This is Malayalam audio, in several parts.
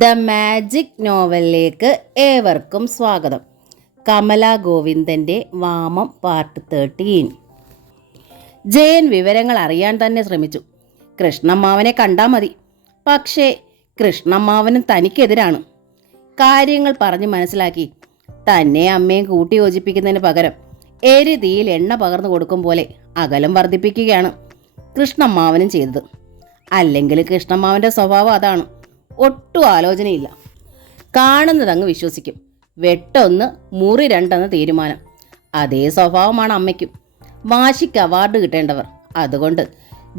ദ മാജിക് നോവലിലേക്ക് ഏവർക്കും സ്വാഗതം. കമല ഗോവിന്ദൻ്റെ വാമം പാർട്ട് 13. ജയൻ വിവരങ്ങൾ അറിയാൻ തന്നെ ശ്രമിച്ചു. കൃഷ്ണമ്മാവനെ കണ്ടാൽ മതി. പക്ഷേ കൃഷ്ണമ്മാവനും തനിക്കെതിരാണ്. കാര്യങ്ങൾ പറഞ്ഞ് മനസ്സിലാക്കി തന്നെ അമ്മയും കൂട്ടി യോജിപ്പിക്കുന്നതിന് പകരം എരുതിയിൽ എണ്ണ പകർന്നു കൊടുക്കും പോലെ അകലം വർദ്ധിപ്പിക്കുകയാണ് കൃഷ്ണമ്മാവനും ചെയ്തത്. അല്ലെങ്കിൽ കൃഷ്ണമ്മാവൻ്റെ സ്വഭാവം അതാണ്. ഒട്ടും ആലോചനയില്ല. കാണുന്നതങ്ങ് വിശ്വസിക്കും. വെട്ടൊന്ന് മുറി രണ്ടെന്ന് തീരുമാനം. അതേ സ്വഭാവമാണ് അമ്മയ്ക്കും. വാശിക്ക് അവാർഡ് കിട്ടേണ്ടവർ. അതുകൊണ്ട്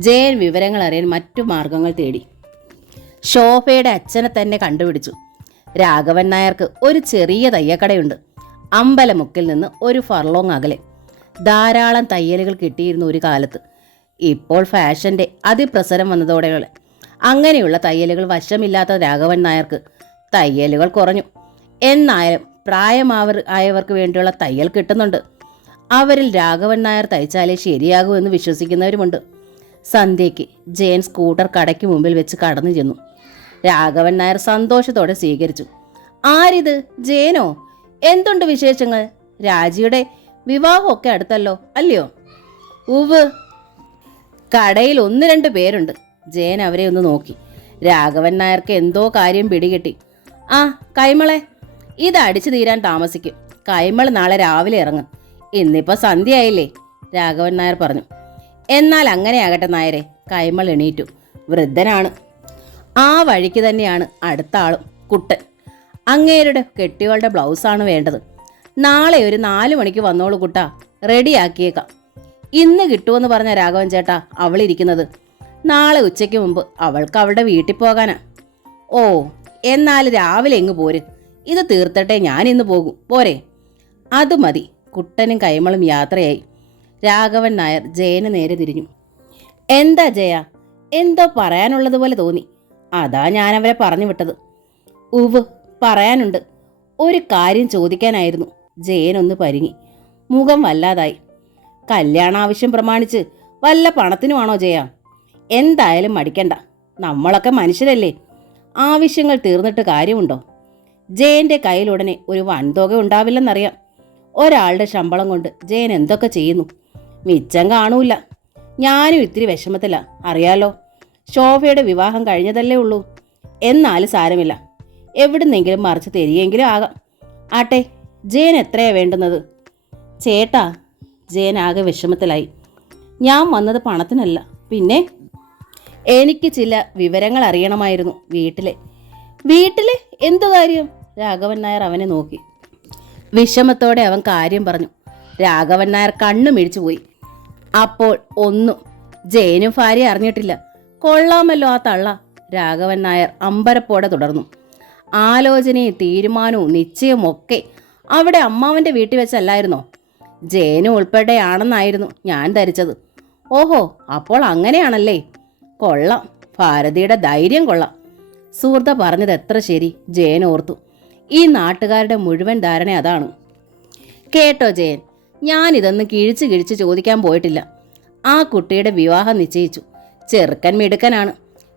ജയൻ വിവരങ്ങൾ അറിയാൻ മറ്റു മാർഗങ്ങൾ തേടി. ശോഭയുടെ അച്ഛനെ തന്നെ കണ്ടുപിടിച്ചു. രാഘവൻ നായർക്ക് ഒരു ചെറിയ തയ്യക്കടയുണ്ട്. അമ്പലമുക്കിൽ നിന്ന് ഒരു ഫർലോങ് അകലെ. ധാരാളം തയ്യലുകൾ കിട്ടിയിരുന്നു ഒരു കാലത്ത്. ഇപ്പോൾ ഫാഷൻ്റെ അതിപ്രസരം വന്നതോടെയുള്ള അങ്ങനെയുള്ള തയ്യലുകൾ വശമില്ലാത്ത രാഘവൻ നായർക്ക് തയ്യലുകൾ കുറഞ്ഞു. എന്നാലും പ്രായമായവർക്ക് വേണ്ടിയുള്ള തയ്യൽ കിട്ടുന്നുണ്ട്. അവരിൽ രാഘവൻ നായർ തയ്ച്ചാലേ ശരിയാകൂ എന്ന് വിശ്വസിക്കുന്നവരുമുണ്ട്. സന്ധ്യയ്ക്ക് ജയൻ സ്കൂട്ടർ കടയ്ക്ക് മുമ്പിൽ വെച്ച് കടന്നു ചെന്നു. രാഘവൻ നായർ സന്തോഷത്തോടെ സ്വീകരിച്ചു. ആരിത്? ജയനോ? എന്തുണ്ട് വിശേഷങ്ങൾ? രാജിയുടെ വിവാഹമൊക്കെ അടുത്തല്ലോ അല്ലയോ? ഉവ്, കടയിൽ 1-2 പേരുണ്ട്. ജയൻ അവരെ ഒന്ന് നോക്കി. രാഘവൻ നായർക്ക് എന്തോ കാര്യം പിടികിട്ടി. ആ കൈമളെ, ഇത് അടിച്ചു തീരാൻ താമസിക്കും. കൈമൾ നാളെ രാവിലെ ഇറങ്ങും. ഇന്നിപ്പോൾ സന്ധ്യയായില്ലേ? രാഘവൻ നായർ പറഞ്ഞു. എന്നാൽ അങ്ങനെയാകട്ടെ നായരെ. കൈമൾ എണീറ്റു. വൃദ്ധനാണ്. ആ വഴിക്ക് തന്നെയാണ് അടുത്ത ആളും, കുട്ടൻ. അങ്ങേരുടെ കെട്ടികളുടെ ബ്ലൗസാണ് വേണ്ടത്. നാളെ ഒരു 4 മണിക്ക് വന്നോളൂ കുട്ടാ, റെഡിയാക്കിയേക്കാം. ഇന്ന് കിട്ടുമെന്ന് പറഞ്ഞ രാഘവൻ ചേട്ടാ അവളിരിക്കുന്നത്. നാളെ ഉച്ചയ്ക്ക് മുമ്പ് അവൾക്ക് അവളുടെ വീട്ടിൽ പോകാനാ. ഓ, എന്നാൽ രാവിലെ എങ്ങ് പോര്. ഇത് തീർത്തട്ടെ ഞാൻ ഇന്ന് പോകും. പോരെ? അത് മതി. കുട്ടനും കൈമളും യാത്രയായി. രാഘവൻ നായർ ജയന് നേരെ തിരിഞ്ഞു. എന്താ ജയ? എന്തോ പറയാനുള്ളതുപോലെ തോന്നി. അതാ ഞാനവരെ പറഞ്ഞു വിട്ടത്. ഉവ്, പറയാനുണ്ട്. ഒരു കാര്യം ചോദിക്കാനായിരുന്നു. ജയനൊന്ന് പരിങ്ങി. മുഖം വല്ലാതായി. കല്യാണാവശ്യം പ്രമാണിച്ച് വല്ല പണത്തിനുമാണോ ജയ? എന്തായാലും മടിക്കണ്ട. നമ്മളൊക്കെ മനുഷ്യരല്ലേ. ആവശ്യങ്ങൾ തീർന്നിട്ട് കാര്യമുണ്ടോ? ജയൻ്റെ കയ്യിലുടനെ ഒരു വൻതുക ഉണ്ടാവില്ലെന്നറിയാം. ഒരാളുടെ ശമ്പളം കൊണ്ട് ജയൻ എന്തൊക്കെ ചെയ്യുന്നു? മിച്ചം കാണൂല. ഞാനും ഇത്തിരി വിഷമത്തില, അറിയാലോ. ശോഭയുടെ വിവാഹം കഴിഞ്ഞതല്ലേ ഉള്ളൂ. എന്നാലും സാരമില്ല. എവിടുന്നെങ്കിലും മറിച്ച് തരികെങ്കിലും ആകാം. ആട്ടെ, ജയൻ എത്രയാ വേണ്ടുന്നത്? ചേട്ടാ, ജയൻ ആകെ വിഷമത്തിലായി. ഞാൻ വന്നത് പണത്തിനല്ല. പിന്നെ എനിക്ക് ചില വിവരങ്ങൾ അറിയണമായിരുന്നു. വീട്ടിലെ എന്തു കാര്യം? രാഘവൻ നായർ അവനെ നോക്കി. വിഷമത്തോടെ അവൻ കാര്യം പറഞ്ഞു. രാഘവൻ നായർ കണ്ണു മിഴിച്ചുപോയി. അപ്പോൾ ഒന്നും ജയനും ഭാര്യ അറിഞ്ഞിട്ടില്ല. കൊള്ളാമല്ലോ ആ തള്ള. രാഘവൻ നായർ അമ്പരപ്പോടെ തുടർന്നു. ആലോചനയും തീരുമാനവും നിശ്ചയവും ഒക്കെ അവിടെ അമ്മാവൻ്റെ വീട്ടിൽ വെച്ചല്ലായിരുന്നോ? ജയനും ഉൾപ്പെടെയാണെന്നായിരുന്നു ഞാൻ ധരിച്ചത്. ഓഹോ, അപ്പോൾ അങ്ങനെയാണല്ലേ. കൊള്ളാം, ഭാരതിയുടെ ധൈര്യം കൊള്ളാം. സുഹൃത്ത പറഞ്ഞത് എത്ര ശരി. ജയൻ ഓർത്തു. ഈ നാട്ടുകാരുടെ മുഴുവൻ ധാരണ അതാണ്. കേട്ടോ ജയൻ, ഞാനിതൊന്നും കിഴിച്ച് ചോദിക്കാൻ പോയിട്ടില്ല. ആ കുട്ടിയുടെ വിവാഹം നിശ്ചയിച്ചു. ചെറുക്കൻ മിടുക്കനാണ്.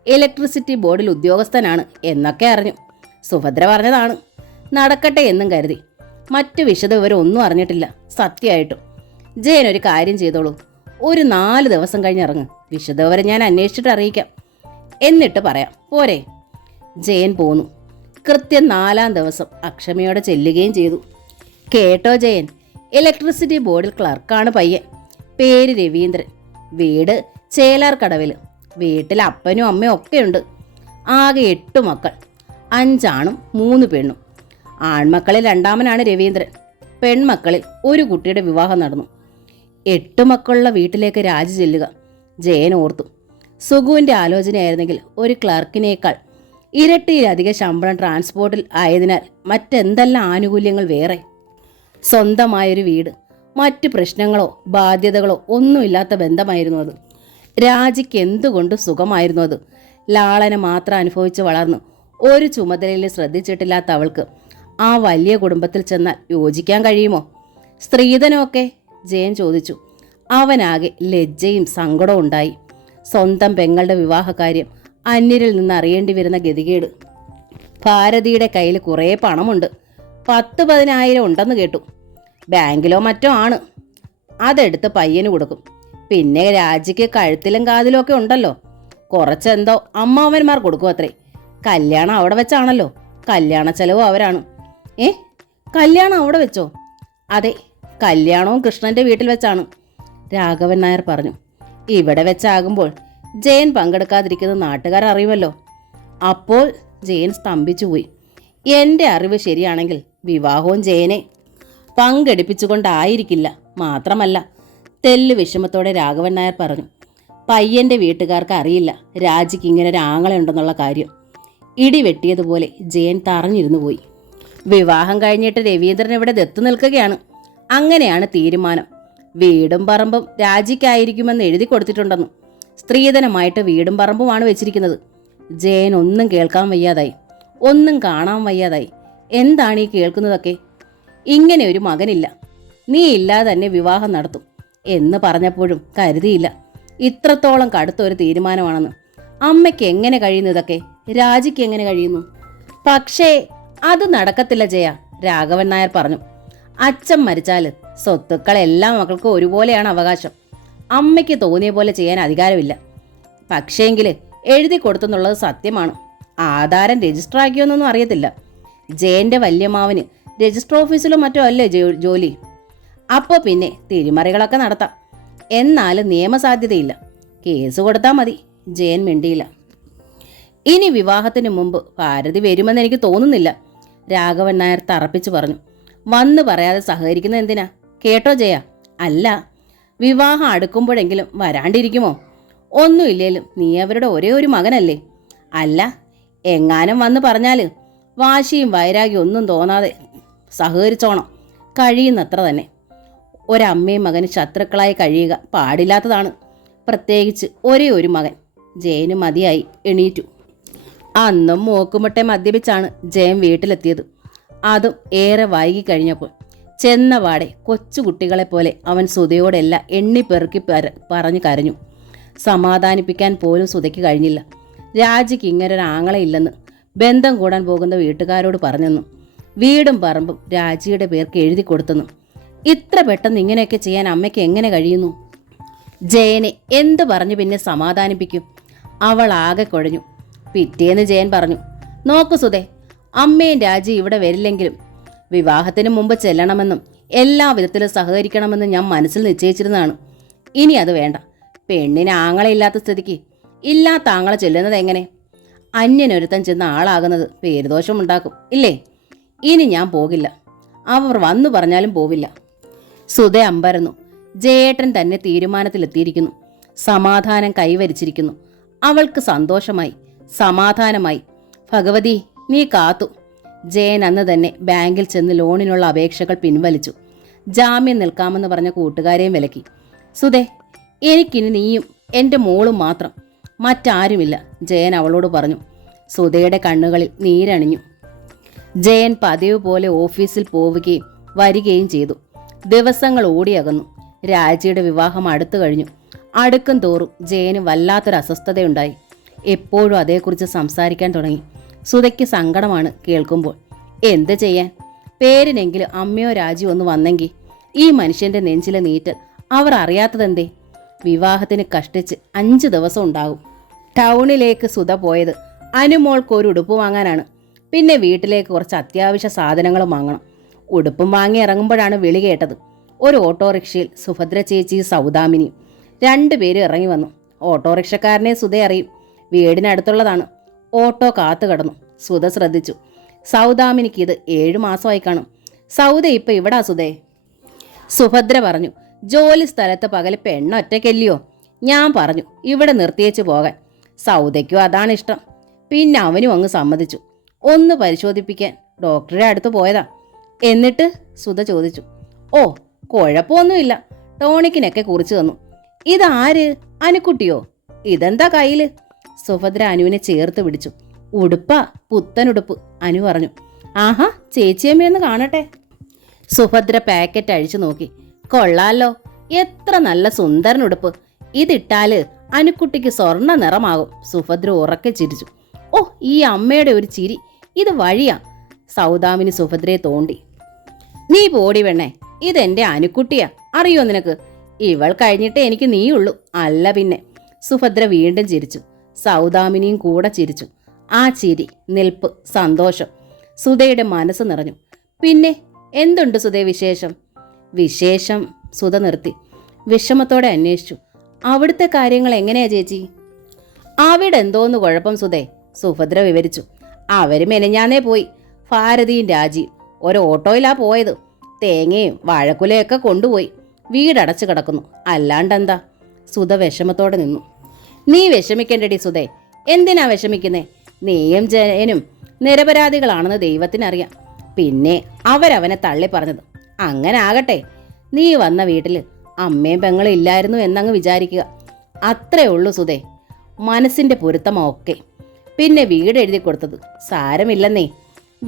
ഇലക്ട്രിസിറ്റി ബോർഡിൽ ഉദ്യോഗസ്ഥനാണ് എന്നൊക്കെ അറിഞ്ഞു. സുഭദ്ര പറഞ്ഞതാണ്. നടക്കട്ടെ എന്നും കരുതി. മറ്റു വിശദവിവരം ഒന്നും അറിഞ്ഞിട്ടില്ല സത്യമായിട്ടും. ജയൻ ഒരു കാര്യം ചെയ്തോളൂ. ഒരു 4 ദിവസം കഴിഞ്ഞ് ഇറങ്ങും. വിശദവിവരം ഞാൻ അന്വേഷിച്ചിട്ട് അറിയിക്കാം. എന്നിട്ട് പറയാം, പോരെ? ജയൻ പോന്നു. കൃത്യം 4-ാം ദിവസം അക്ഷമയോടെ ചെല്ലുകയും ചെയ്തു. കേട്ടോ ജയൻ, ഇലക്ട്രിസിറ്റി ബോർഡിൽ ക്ലർക്കാണ് പയ്യൻ. പേര് രവീന്ദ്രൻ. വീട് ചേലാർ കടവിൽ. വീട്ടിൽ അപ്പനും അമ്മയും ഒക്കെയുണ്ട്. ആകെ 8 മക്കൾ. 5 ആണും 3 പെണ്ണും. ആൺമക്കളിൽ 2ാമനാണ് രവീന്ദ്രൻ. പെൺമക്കളിൽ ഒരു കുട്ടിയുടെ വിവാഹം നടന്നു. 8 മക്കളുള്ള വീട്ടിലേക്ക് രാജി ചെല്ലുക. ജയൻ ഓർത്തു. സുഗുവിൻ്റെ ആലോചനയായിരുന്നെങ്കിൽ ഒരു ക്ലർക്കിനേക്കാൾ ഇരട്ടിയിലധികം ശമ്പളം ട്രാൻസ്പോർട്ടിൽ ആയതിനാൽ മറ്റെന്തെല്ലാം ആനുകൂല്യങ്ങൾ വേറെ. സ്വന്തമായൊരു വീട്, മറ്റു പ്രശ്നങ്ങളോ ബാധ്യതകളോ ഒന്നുമില്ലാത്ത ബന്ധമായിരുന്നു അത്. രാജിക്ക് എന്തുകൊണ്ട് സുഖമായിരുന്നു അത്. ലാളന മാത്രം അനുഭവിച്ച് വളർന്നു ഒരു ചുമതലയിൽ ശ്രദ്ധിച്ചിട്ടില്ലാത്ത അവൾക്ക് ആ വലിയ കുടുംബത്തിൽ ചെന്നാൽ യോജിക്കാൻ കഴിയുമോ? സ്ത്രീധനമൊക്കെ? ജയൻ ചോദിച്ചു. അവനാകെ ലജ്ജയും സങ്കടവും ഉണ്ടായി. സ്വന്തം പെങ്ങളുടെ വിവാഹകാര്യം അന്യരിൽ നിന്ന് അറിയേണ്ടി വരുന്ന ഗതികേട്. ഭാരതിയുടെ കയ്യിൽ കുറേ പണമുണ്ട്. 10-10,000 ഉണ്ടെന്ന് കേട്ടു. ബാങ്കിലോ മറ്റോ ആണ്. അതെടുത്ത് പയ്യന് കൊടുക്കും. പിന്നെ രാജിക്ക് കഴുത്തിലും കാതിലും ഒക്കെ ഉണ്ടല്ലോ. കുറച്ചെന്തോ അമ്മാവന്മാർ കൊടുക്കും അത്രേ. കല്യാണം അവിടെ വെച്ചാണല്ലോ. കല്യാണ ചെലവും അവരാണ്. കല്യാണം അവിടെ വെച്ചോ? അതെ, കല്യാണവും കൃഷ്ണന്റെ വീട്ടിൽ വെച്ചാണ്, രാഘവൻ നായർ പറഞ്ഞു. ഇവിടെ വെച്ചാകുമ്പോൾ ജയൻ പങ്കെടുക്കാതിരിക്കുന്നത് നാട്ടുകാർ അറിയുമല്ലോ. അപ്പോൾ ജയൻ സ്തംഭിച്ചുപോയി. എൻ്റെ അറിവ് ശരിയാണെങ്കിൽ വിവാഹവും ജയനെ പങ്കെടുപ്പിച്ചുകൊണ്ടായിരിക്കില്ല. മാത്രമല്ല, തെല്ല് വിഷമത്തോടെ രാഘവൻ നായർ പറഞ്ഞു, പയ്യൻ്റെ വീട്ടുകാർക്ക് അറിയില്ല രാജിക്ക് ഇങ്ങനെ ഒരു ആങ്ങളയുണ്ടെന്നുള്ള കാര്യം. ഇടി വെട്ടിയതുപോലെ ജയൻ തറഞ്ഞിരുന്നു പോയി. വിവാഹം കഴിഞ്ഞിട്ട് രവീന്ദ്രൻ ഇവിടെ ദത്തു നിൽക്കുകയാണ്. അങ്ങനെയാണ് തീരുമാനം. വീടും പറമ്പും രാജിക്കായിരിക്കുമെന്ന് എഴുതി കൊടുത്തിട്ടുണ്ടെന്നു. സ്ത്രീധനമായിട്ട് വീടും പറമ്പുമാണ് വെച്ചിരിക്കുന്നത്. ജയൻ ഒന്നും കേൾക്കാൻ വയ്യാതായി, ഒന്നും കാണാൻ വയ്യാതായി. എന്താണ് ഈ കേൾക്കുന്നതൊക്കെ? ഇങ്ങനെ ഒരു മകനില്ല, നീ ഇല്ലാതെ തന്നെ വിവാഹം നടത്തും എന്ന് പറഞ്ഞപ്പോഴും കരുതിയില്ല ഇത്രത്തോളം കടുത്തൊരു തീരുമാനമാണെന്ന്. അമ്മയ്ക്ക് എങ്ങനെ കഴിയുന്നു ഇതൊക്കെ? രാജിക്ക് എങ്ങനെ കഴിയുന്നു? പക്ഷേ അത് നടക്കത്തില്ല ജയ, രാഘവൻ നായർ പറഞ്ഞു. അച്ഛൻ മരിച്ചാൽ സ്വത്തുക്കളെല്ലാം മക്കൾക്ക് ഒരുപോലെയാണ് അവകാശം. അമ്മയ്ക്ക് തോന്നിയ പോലെ ചെയ്യാൻ അധികാരമില്ല. പക്ഷേങ്കിൽ എഴുതി കൊടുത്തെന്നുള്ളത് സത്യമാണ്. ആധാരം രജിസ്റ്റർ ആക്കിയോന്നൊന്നും അറിയത്തില്ല. ജയന്റെ വല്യമാവന് രജിസ്റ്റർ ഓഫീസിലോ മറ്റോ അല്ലേ ജോലി. അപ്പോൾ പിന്നെ തിരിമറികളൊക്കെ നടത്താം. എന്നാലും നിയമസാധ്യതയില്ല. കേസ് കൊടുത്താൽ മതി. ജയൻ മിണ്ടിയില്ല. ഇനി വിവാഹത്തിന് മുമ്പ് ഭാരതി വരുമെന്ന് എനിക്ക് തോന്നുന്നില്ല, രാഘവൻ നായർ തറപ്പിച്ചു പറഞ്ഞു. വന്ന് പറയാതെ സഹകരിക്കുന്ന എന്തിനാ? കേട്ടോ ജയ, അല്ല, വിവാഹം അടുക്കുമ്പോഴെങ്കിലും വരാണ്ടിരിക്കുമോ? ഒന്നുമില്ലേലും നീ അവരുടെ ഒരേ ഒരു മകനല്ലേ? അല്ല, എങ്ങാനും വന്ന് പറഞ്ഞാൽ വാശിയും വൈരാഗ്യം ഒന്നും തോന്നാതെ സഹകരിച്ചോണം. കഴിയുന്നത്ര തന്നെ. ഒരമ്മയും മകന് ശത്രുക്കളായി കഴിയുക പാടില്ലാത്തതാണ്. പ്രത്യേകിച്ച് ഒരേ ഒരു മകൻ. ജയന് മതിയായി. എണീറ്റു. അന്നും മൂക്കുമുട്ടെ മദ്യപിച്ചാണ് ജയൻ വീട്ടിലെത്തിയത്. അതും ഏറെ വൈകി കഴിഞ്ഞപ്പോൾ. ചെന്നപാടെ കൊച്ചുകുട്ടികളെപ്പോലെ അവൻ സുധയോടെല്ലാം എണ്ണിപ്പെറുക്കി പറഞ്ഞു കരഞ്ഞു. സമാധാനിപ്പിക്കാൻ പോലും സുധയ്ക്ക് കഴിഞ്ഞില്ല. രാജിക്ക് ഇങ്ങനൊരു ആങ്ങളയില്ലെന്ന് ബന്ധം കൂടാൻ പോകുന്ന വീട്ടുകാരോട് പറഞ്ഞെന്നു. വീടും പറമ്പും രാജിയുടെ പേർക്ക് എഴുതി കൊടുത്തെന്നു. ഇത്ര പെട്ടെന്ന് ഇങ്ങനെയൊക്കെ ചെയ്യാൻ അമ്മയ്ക്ക് എങ്ങനെ കഴിയുന്നു? ജയനെ എന്ത് പറഞ്ഞു പിന്നെ സമാധാനിപ്പിക്കും? അവൾ ആകെ കുഴഞ്ഞു. പിറ്റേന്ന് ജയൻ പറഞ്ഞു, നോക്കു സുധേ, അമ്മയും രാജി ഇവിടെ വരില്ലെങ്കിലും വിവാഹത്തിന് മുമ്പ് ചെല്ലണമെന്നും എല്ലാ വിധത്തിലും സഹകരിക്കണമെന്നും ഞാൻ മനസ്സിൽ നിശ്ചയിച്ചിരുന്നതാണ്. ഇനി അത് വേണ്ട. പെണ്ണിന് ആങ്ങളയില്ലാത്ത സ്ഥിതിക്ക് ഇല്ലാത്ത ആങ്ങളെ ചെല്ലുന്നത് എങ്ങനെ? അന്യനൊരുത്തൻ ചെന്ന ആളാകുന്നത് പേരുദോഷമുണ്ടാക്കും ഇല്ലേ? ഇനി ഞാൻ പോകില്ല. അവർ വന്നു പറഞ്ഞാലും പോവില്ല. സുധ അമ്പരന്നു. ജയേട്ടൻ തന്നെ തീരുമാനത്തിലെത്തിയിരിക്കുന്നു. സമാധാനം കൈവരിച്ചിരിക്കുന്നു. അവൾക്ക് സന്തോഷമായി, സമാധാനമായി. ഭഗവതി, നീ കാത്തു. ജയൻ അന്ന് തന്നെ ബാങ്കിൽ ചെന്ന് ലോണിനുള്ള അപേക്ഷകൾ പിൻവലിച്ചു. ജാമ്യം നിൽക്കാമെന്ന് പറഞ്ഞ കൂട്ടുകാരെയും വിലക്കി. സുധേ, എനിക്കിനി നീയും എൻ്റെ മോളും മാത്രം, മറ്റാരുമില്ല, ജയൻ അവളോട് പറഞ്ഞു. സുധയുടെ കണ്ണുകളിൽ നീരണിഞ്ഞു. ജയൻ പതിവ് പോലെ ഓഫീസിൽ പോവുകയും വരികയും ചെയ്തു. ദിവസങ്ങൾ ഓടിയകന്നു. രാജിയുടെ വിവാഹം അടുത്തു കഴിഞ്ഞു. അടുക്കും തോറും ജയന് വല്ലാത്തൊരു അസ്വസ്ഥതയുണ്ടായി. എപ്പോഴും അതേക്കുറിച്ച് സംസാരിക്കാൻ തുടങ്ങി. സുധയ്ക്ക് സങ്കടമാണ് കേൾക്കുമ്പോൾ. എന്ത് ചെയ്യാൻ? പേരിനെങ്കിലും അമ്മയോ രാജിയോ ഒന്ന് വന്നെങ്കിൽ. ഈ മനുഷ്യന്റെ നെഞ്ചിലെ നീറ്റൽ അവർ അറിയാത്തതെന്തേ? വിവാഹത്തിന് കഷ്ടിച്ച് 5 ദിവസം ഉണ്ടാകും. ടൗണിലേക്ക് സുധ പോയത് അനുമോൾക്ക് ഒരു ഉടുപ്പ് വാങ്ങാനാണ്. പിന്നെ വീട്ടിലേക്ക് കുറച്ച് അത്യാവശ്യ സാധനങ്ങളും വാങ്ങണം. ഉടുപ്പും വാങ്ങി ഇറങ്ങുമ്പോഴാണ് വിളി കേട്ടത്. ഒരു ഓട്ടോറിക്ഷയിൽ സുഭദ്ര ചേച്ചി സൗദാമിനി 2 പേര് ഇറങ്ങി വന്നു. ഓട്ടോറിക്ഷക്കാരനെ സുധ അറിയും. വീടിനടുത്തുള്ളതാണ്. ഓട്ടോ കാത്തു കിടന്നു. സുധ ശ്രദ്ധിച്ചു. സൗദാമിനിക്ക് ഇത് 7 മാസമായി കാണും. സൗദ ഇപ്പം ഇവിടാ സുധേ. സുഭദ്ര പറഞ്ഞു. ജോലി സ്ഥലത്ത് പകൽ പെണ്ണൊറ്റയ്ക്കല്ലയോ? ഞാൻ പറഞ്ഞു ഇവിടെ നിർത്തിയേച്ച് പോകാൻ. സൗദയ്ക്കും അതാണ് ഇഷ്ടം. പിന്നെ അവനും അങ്ങ് സമ്മതിച്ചു. ഒന്ന് പരിശോധിപ്പിക്കാൻ ഡോക്ടറെ അടുത്ത് പോയതാ. എന്നിട്ട് സുധ ചോദിച്ചു. ഓ, കുഴപ്പമൊന്നുമില്ല. ടോണിക്കിനൊക്കെ കുറിച്ച് തന്നു. ഇതാര്? അനുക്കുട്ടിയോ? ഇതെന്താ കയ്യില്? സുഭദ്ര അനുവിനെ ചേർത്ത് പിടിച്ചു. ഉടുപ്പാ, പുത്തനുടുപ്പ്, അനു പറഞ്ഞു. ആഹാ, ചേച്ചിയമ്മയൊന്ന് കാണട്ടെ. സുഭദ്ര പാക്കറ്റ് അഴിച്ചു നോക്കി. കൊള്ളാലോ, എത്ര നല്ല സുന്ദരനുടുപ്പ്. ഇതിട്ടാല് അനുക്കുട്ടിക്ക് സ്വർണ്ണ നിറമാകും. സുഭദ്ര ഉറക്കെ ചിരിച്ചു. ഓ, ഈ അമ്മയുടെ ഒരു ചിരി ഇത് വഴിയാ. സൗദാമിനി സുഭദ്രയെ തോണ്ടി. നീ പോടി പെണ്ണേ, ഇതെന്റെ അനുക്കുട്ടിയാ, അറിയോ നിനക്ക്? ഇവൾ കഴിഞ്ഞിട്ടേ എനിക്ക് നീയുള്ളൂ. അല്ല പിന്നെ. സുഭദ്ര വീണ്ടും ചിരിച്ചു. സൗദാമിനിയും കൂടെ ചിരിച്ചു. ആ ചിരി, നിൽപ്പ്, സന്തോഷം സുധയുടെ മനസ്സ് നിറഞ്ഞു. പിന്നെ എന്തുണ്ട് സുധേ വിശേഷം? വിശേഷം. സുധ നിർത്തി വിഷമത്തോടെ അന്വേഷിച്ചു. അവിടുത്തെ കാര്യങ്ങൾ എങ്ങനെയാ ചേച്ചി? അവിടെ എന്തോന്ന് കുഴപ്പം സുധേ, സുഭദ്ര വിവരിച്ചു. അവര് മെനഞ്ഞാന്നേ പോയി. ഭാരതിയും രാജിയും ഒരു ഓട്ടോയിലാ പോയത്. തേങ്ങയും വാഴക്കുലയൊക്കെ കൊണ്ടുപോയി. വീടടച്ചു കിടക്കുന്നു. അല്ലാണ്ടെന്താ? സുധ വിഷമത്തോടെ നിന്നു. നീ വിഷമിക്കണ്ടടി സുധേ. എന്തിനാ വിഷമിക്കുന്നേ? നീയും ജയനും നിരപരാധികളാണെന്ന് ദൈവത്തിനറിയാം. പിന്നെ അവരവനെ തള്ളി പറഞ്ഞത്. അങ്ങനെ ആകട്ടെ. നീ വന്ന വീട്ടിൽ അമ്മയും പെങ്ങളും ഇല്ലായിരുന്നു എന്നങ്ങ് വിചാരിക്കുക. അത്രേ ഉള്ളൂ സുധേ. മനസ്സിന്റെ പൊരുത്തമൊക്കെ. പിന്നെ വീട് എഴുതി കൊടുത്തത് സാരമില്ലെന്നേ.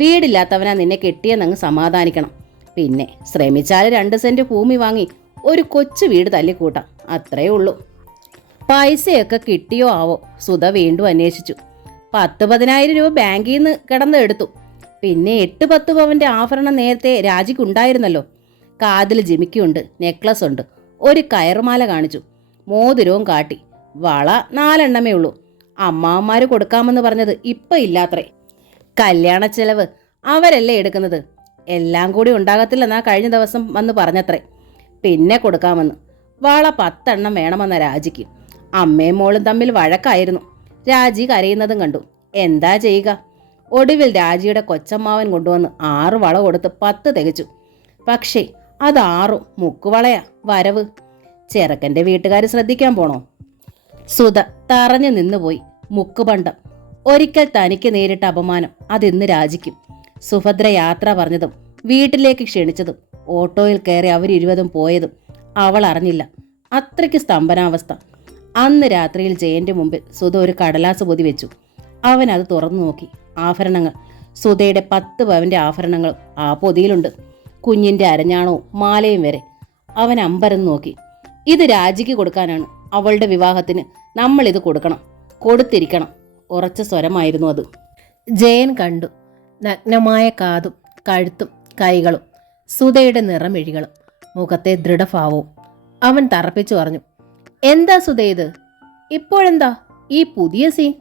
വീടില്ലാത്തവനാ നിന്നെ കെട്ടിയെന്നങ്ങ് സമാധാനിക്കണം. പിന്നെ ശ്രമിച്ചാൽ 2 സെന്റ് ഭൂമി വാങ്ങി ഒരു കൊച്ചു വീട് തല്ലിക്കൂട്ടാം. അത്രേ ഉള്ളൂ. പൈസയൊക്കെ കിട്ടിയോ ആവോ? സുധ വീണ്ടും അന്വേഷിച്ചു. 10-15 രൂപ ബാങ്കിൽ നിന്ന് കിടന്ന് എടുത്തു. പിന്നെ 8-10 പവന്റെ ആഭരണം നേരത്തെ രാജിക്കുണ്ടായിരുന്നല്ലോ. കാതിൽ ജിമിക്കുണ്ട്, നെക്ലസ് ഉണ്ട്, ഒരു കയറുമാല കാണിച്ചു, മോതിരവും കാട്ടി. വള 4 എണ്ണമേ ഉള്ളൂ. അമ്മാവന്മാര് കൊടുക്കാമെന്ന് പറഞ്ഞത് ഇപ്പം ഇല്ലാത്രേ. കല്യാണ ചെലവ് അവരല്ലേ എടുക്കുന്നത്. എല്ലാം കൂടി ഉണ്ടാകത്തില്ലെന്നാ കഴിഞ്ഞ ദിവസം വന്ന് പറഞ്ഞത്രേ. പിന്നെ കൊടുക്കാമെന്ന്. വള 10 എണ്ണം വേണമെന്ന രാജിക്ക്. അമ്മയും മോളും തമ്മിൽ വഴക്കായിരുന്നു. രാജി കരയുന്നതും കണ്ടു. എന്താ ചെയ്യുക? ഒടുവിൽ രാജിയുടെ കൊച്ചമ്മാവൻ കൊണ്ടുവന്ന് 6 വള കൊടുത്ത് 10 തികച്ചു. പക്ഷേ അത് 6 മുക്കുവളയാ വരവ്. ചെറുക്കൻ്റെ വീട്ടുകാർ ശ്രദ്ധിക്കാൻ പോണോ? സുധ തറഞ്ഞു നിന്നുപോയി. മുക്കുപണ്ടം. ഒരിക്കൽ തനിക്ക് നേരിട്ട അപമാനം അതിന്ന് രാജിക്കും. സുഭദ്ര യാത്ര പറഞ്ഞതും വീട്ടിലേക്ക് ക്ഷണിച്ചതും ഓട്ടോയിൽ കയറി അവരിരുവതും പോയതും അവൾ അറിഞ്ഞില്ല. അത്രയ്ക്ക് സ്തംഭനാവസ്ഥ. അന്ന് രാത്രിയിൽ ജയന്റെ മുമ്പിൽ സുധ ഒരു കടലാസ് പൊതി വെച്ചു. അവൻ അത് തുറന്നു നോക്കി. ആഭരണങ്ങൾ, സുധയുടെ 10 പവന്റെ ആഭരണങ്ങളും ആ പൊതിയിലുണ്ട്. കുഞ്ഞിന്റെ അരഞ്ഞാണവും മാലയും വരെ. അവൻ അമ്പരന്ന് നോക്കി. ഇത് രാജിക്ക് കൊടുക്കാനാണ്. അവളുടെ വിവാഹത്തിന് നമ്മളിത് കൊടുക്കണം, കൊടുത്തിരിക്കണം. ഉറച്ച സ്വരമായിരുന്നു അത്. ജയൻ കണ്ടു. നഗ്നമായ കാതും കഴുത്തും കൈകളും സുധയുടെ നിറമിഴികളും മുഖത്തെ ദൃഢഭാവവും. അവൻ തറപ്പിച്ചു പറഞ്ഞു, എന്താ സുധ ഇത്? ഇപ്പോഴെന്താ ഈ പുതിയ സീൻ?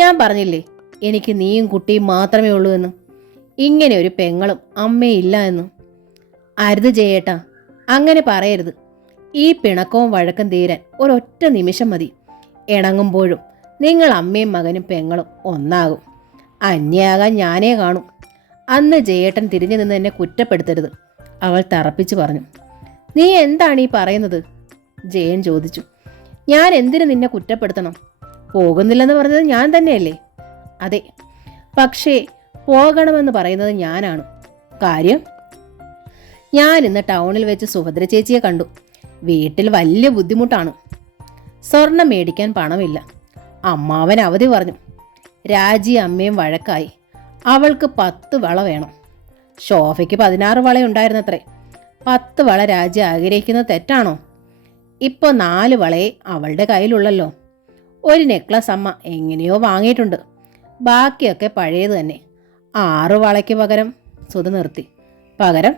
ഞാൻ പറഞ്ഞില്ലേ എനിക്ക് നീയും കുട്ടിയും മാത്രമേ ഉള്ളൂ എന്ന്. ഇങ്ങനെ ഒരു പെങ്ങളും അമ്മയില്ല എന്നും. അരുത് ജയേട്ടാ, അങ്ങനെ പറയരുത്. ഈ പിണക്കവും വഴക്കം തീരാൻ ഒരൊറ്റ നിമിഷം മതി. ഇണങ്ങുമ്പോഴും നിങ്ങൾ അമ്മയും മകനും പെങ്ങളും ഒന്നാകും. അന്യാകാൻ ഞാനേ കാണും. അന്ന് ജയേട്ടൻ തിരിഞ്ഞു നിന്ന് എന്നെ കുറ്റപ്പെടുത്തരുത്, അവൾ തറപ്പിച്ചു പറഞ്ഞു. നീ എന്താണ് ഈ പറയുന്നത്? ജയൻ ചോദിച്ചു. ഞാൻ എന്തിനു നിന്നെ കുറ്റപ്പെടുത്തണം? പോകുന്നില്ലെന്ന് പറഞ്ഞത് ഞാൻ തന്നെയല്ലേ? അതെ, പക്ഷേ പോകണമെന്ന് പറയുന്നത് ഞാനാണ്. കാര്യം? ഞാൻ ഇന്ന് ടൗണിൽ വെച്ച് സുഭദ്ര ചേച്ചിയെ കണ്ടു. വീട്ടിൽ വലിയ ബുദ്ധിമുട്ടാണ്. സ്വർണം മേടിക്കാൻ പണമില്ല. അമ്മാവൻ അവധി പറഞ്ഞു. രാജി അമ്മയും വഴക്കായി. അവൾക്ക് 10 വള വേണം. ശോഭയ്ക്ക് 16 വളയുണ്ടായിരുന്നത്രേ. 10 വള രാജി ആഗ്രഹിക്കുന്നത് തെറ്റാണോ? ഇപ്പോൾ 4 വളയെ അവളുടെ കയ്യിലുള്ളല്ലോ. ഒരു നെക്ലസ് അമ്മ എങ്ങനെയോ വാങ്ങിയിട്ടുണ്ട്. ബാക്കിയൊക്കെ പഴയത് തന്നെ. 6 വളയ്ക്ക് പകരം സുധ നിർത്തി. പകരം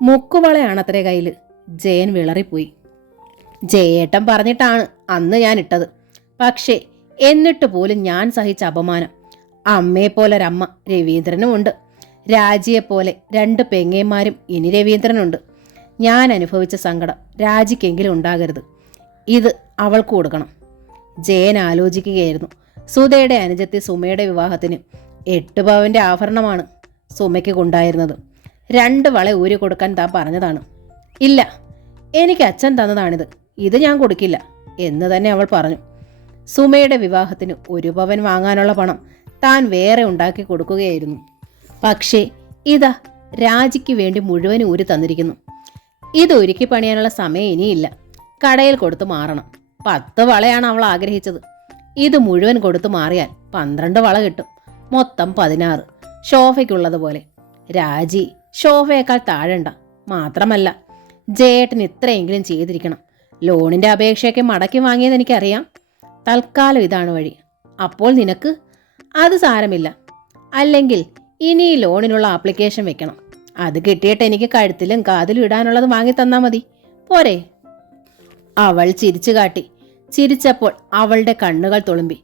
മുക്കുവളയാണത്രേ കയ്യിൽ. ജയൻ വിളറിപ്പോയി. ജയേട്ടൻ പറഞ്ഞിട്ടാണ് അന്ന് ഞാൻ ഇട്ടത്. പക്ഷേ എന്നിട്ട് പോലും ഞാൻ സഹിച്ച അപമാനം. അമ്മയെപ്പോലൊരമ്മ രവീന്ദ്രനുമുണ്ട്. രാജിയെപ്പോലെ 2 പെങ്ങന്മാരും ഇനി രവീന്ദ്രനുണ്ട്. ഞാൻ അനുഭവിച്ച സങ്കടം രാജിക്കെങ്കിലും ഉണ്ടാകരുത്. ഇത് അവൾക്ക് കൊടുക്കണം. ജയൻ ആലോചിക്കുകയായിരുന്നു. സുധയുടെ അനുജത്തി സുമയുടെ വിവാഹത്തിന് 8 പവന്റെ ആഭരണമാണ് സുമയ്ക്ക് കൊണ്ടായിരുന്നത്. 2 വള ഊരി കൊടുക്കാൻ താൻ പറഞ്ഞതാണ്. ഇല്ല, എനിക്ക് അച്ഛൻ തന്നതാണിത്, ഇത് ഞാൻ കൊടുക്കില്ല എന്ന് തന്നെ അവൾ പറഞ്ഞു. സുമയുടെ വിവാഹത്തിന് 1 പവൻ വാങ്ങാനുള്ള പണം താൻ വേറെ ഉണ്ടാക്കി കൊടുക്കുകയായിരുന്നു. പക്ഷേ ഇതാ രാജിക്ക് വേണ്ടി മുഴുവൻ ഊരി തന്നിരിക്കുന്നു. ഇത് ഒരുക്കി പണിയാനുള്ള സമയം ഇനിയില്ല. കടയിൽ കൊടുത്തു മാറണം. 10 വളയാണ് അവൾ ആഗ്രഹിച്ചത്. ഇത് മുഴുവൻ കൊടുത്തു മാറിയാൽ 12 വള കിട്ടും. മൊത്തം 16. ശോഭയ്ക്കുള്ളതുപോലെ. രാജി ശോഭയേക്കാൾ താഴണ്ട. മാത്രമല്ല ജയേട്ടൻ ഇത്രയെങ്കിലും ചെയ്തിരിക്കണം. ലോണിന്റെ അപേക്ഷയൊക്കെ മടക്കി വാങ്ങിയത് എനിക്കറിയാം. തൽക്കാലം ഇതാണ് വഴി. അപ്പോൾ നിനക്ക്? അത് സാരമില്ല. അല്ലെങ്കിൽ ഇനി ഈ ലോണിനുള്ള ആപ്ലിക്കേഷൻ വെക്കണം. അത് കിട്ടിയിട്ട് എനിക്ക് കഴുത്തിലും കാതിലും ഇടാനുള്ളത് വാങ്ങി തന്നാ മതി, പോരെ? അവൾ ചിരിച്ചു കാട്ടി. ചിരിച്ചപ്പോൾ അവളുടെ കണ്ണുകൾ തുളുമ്പി.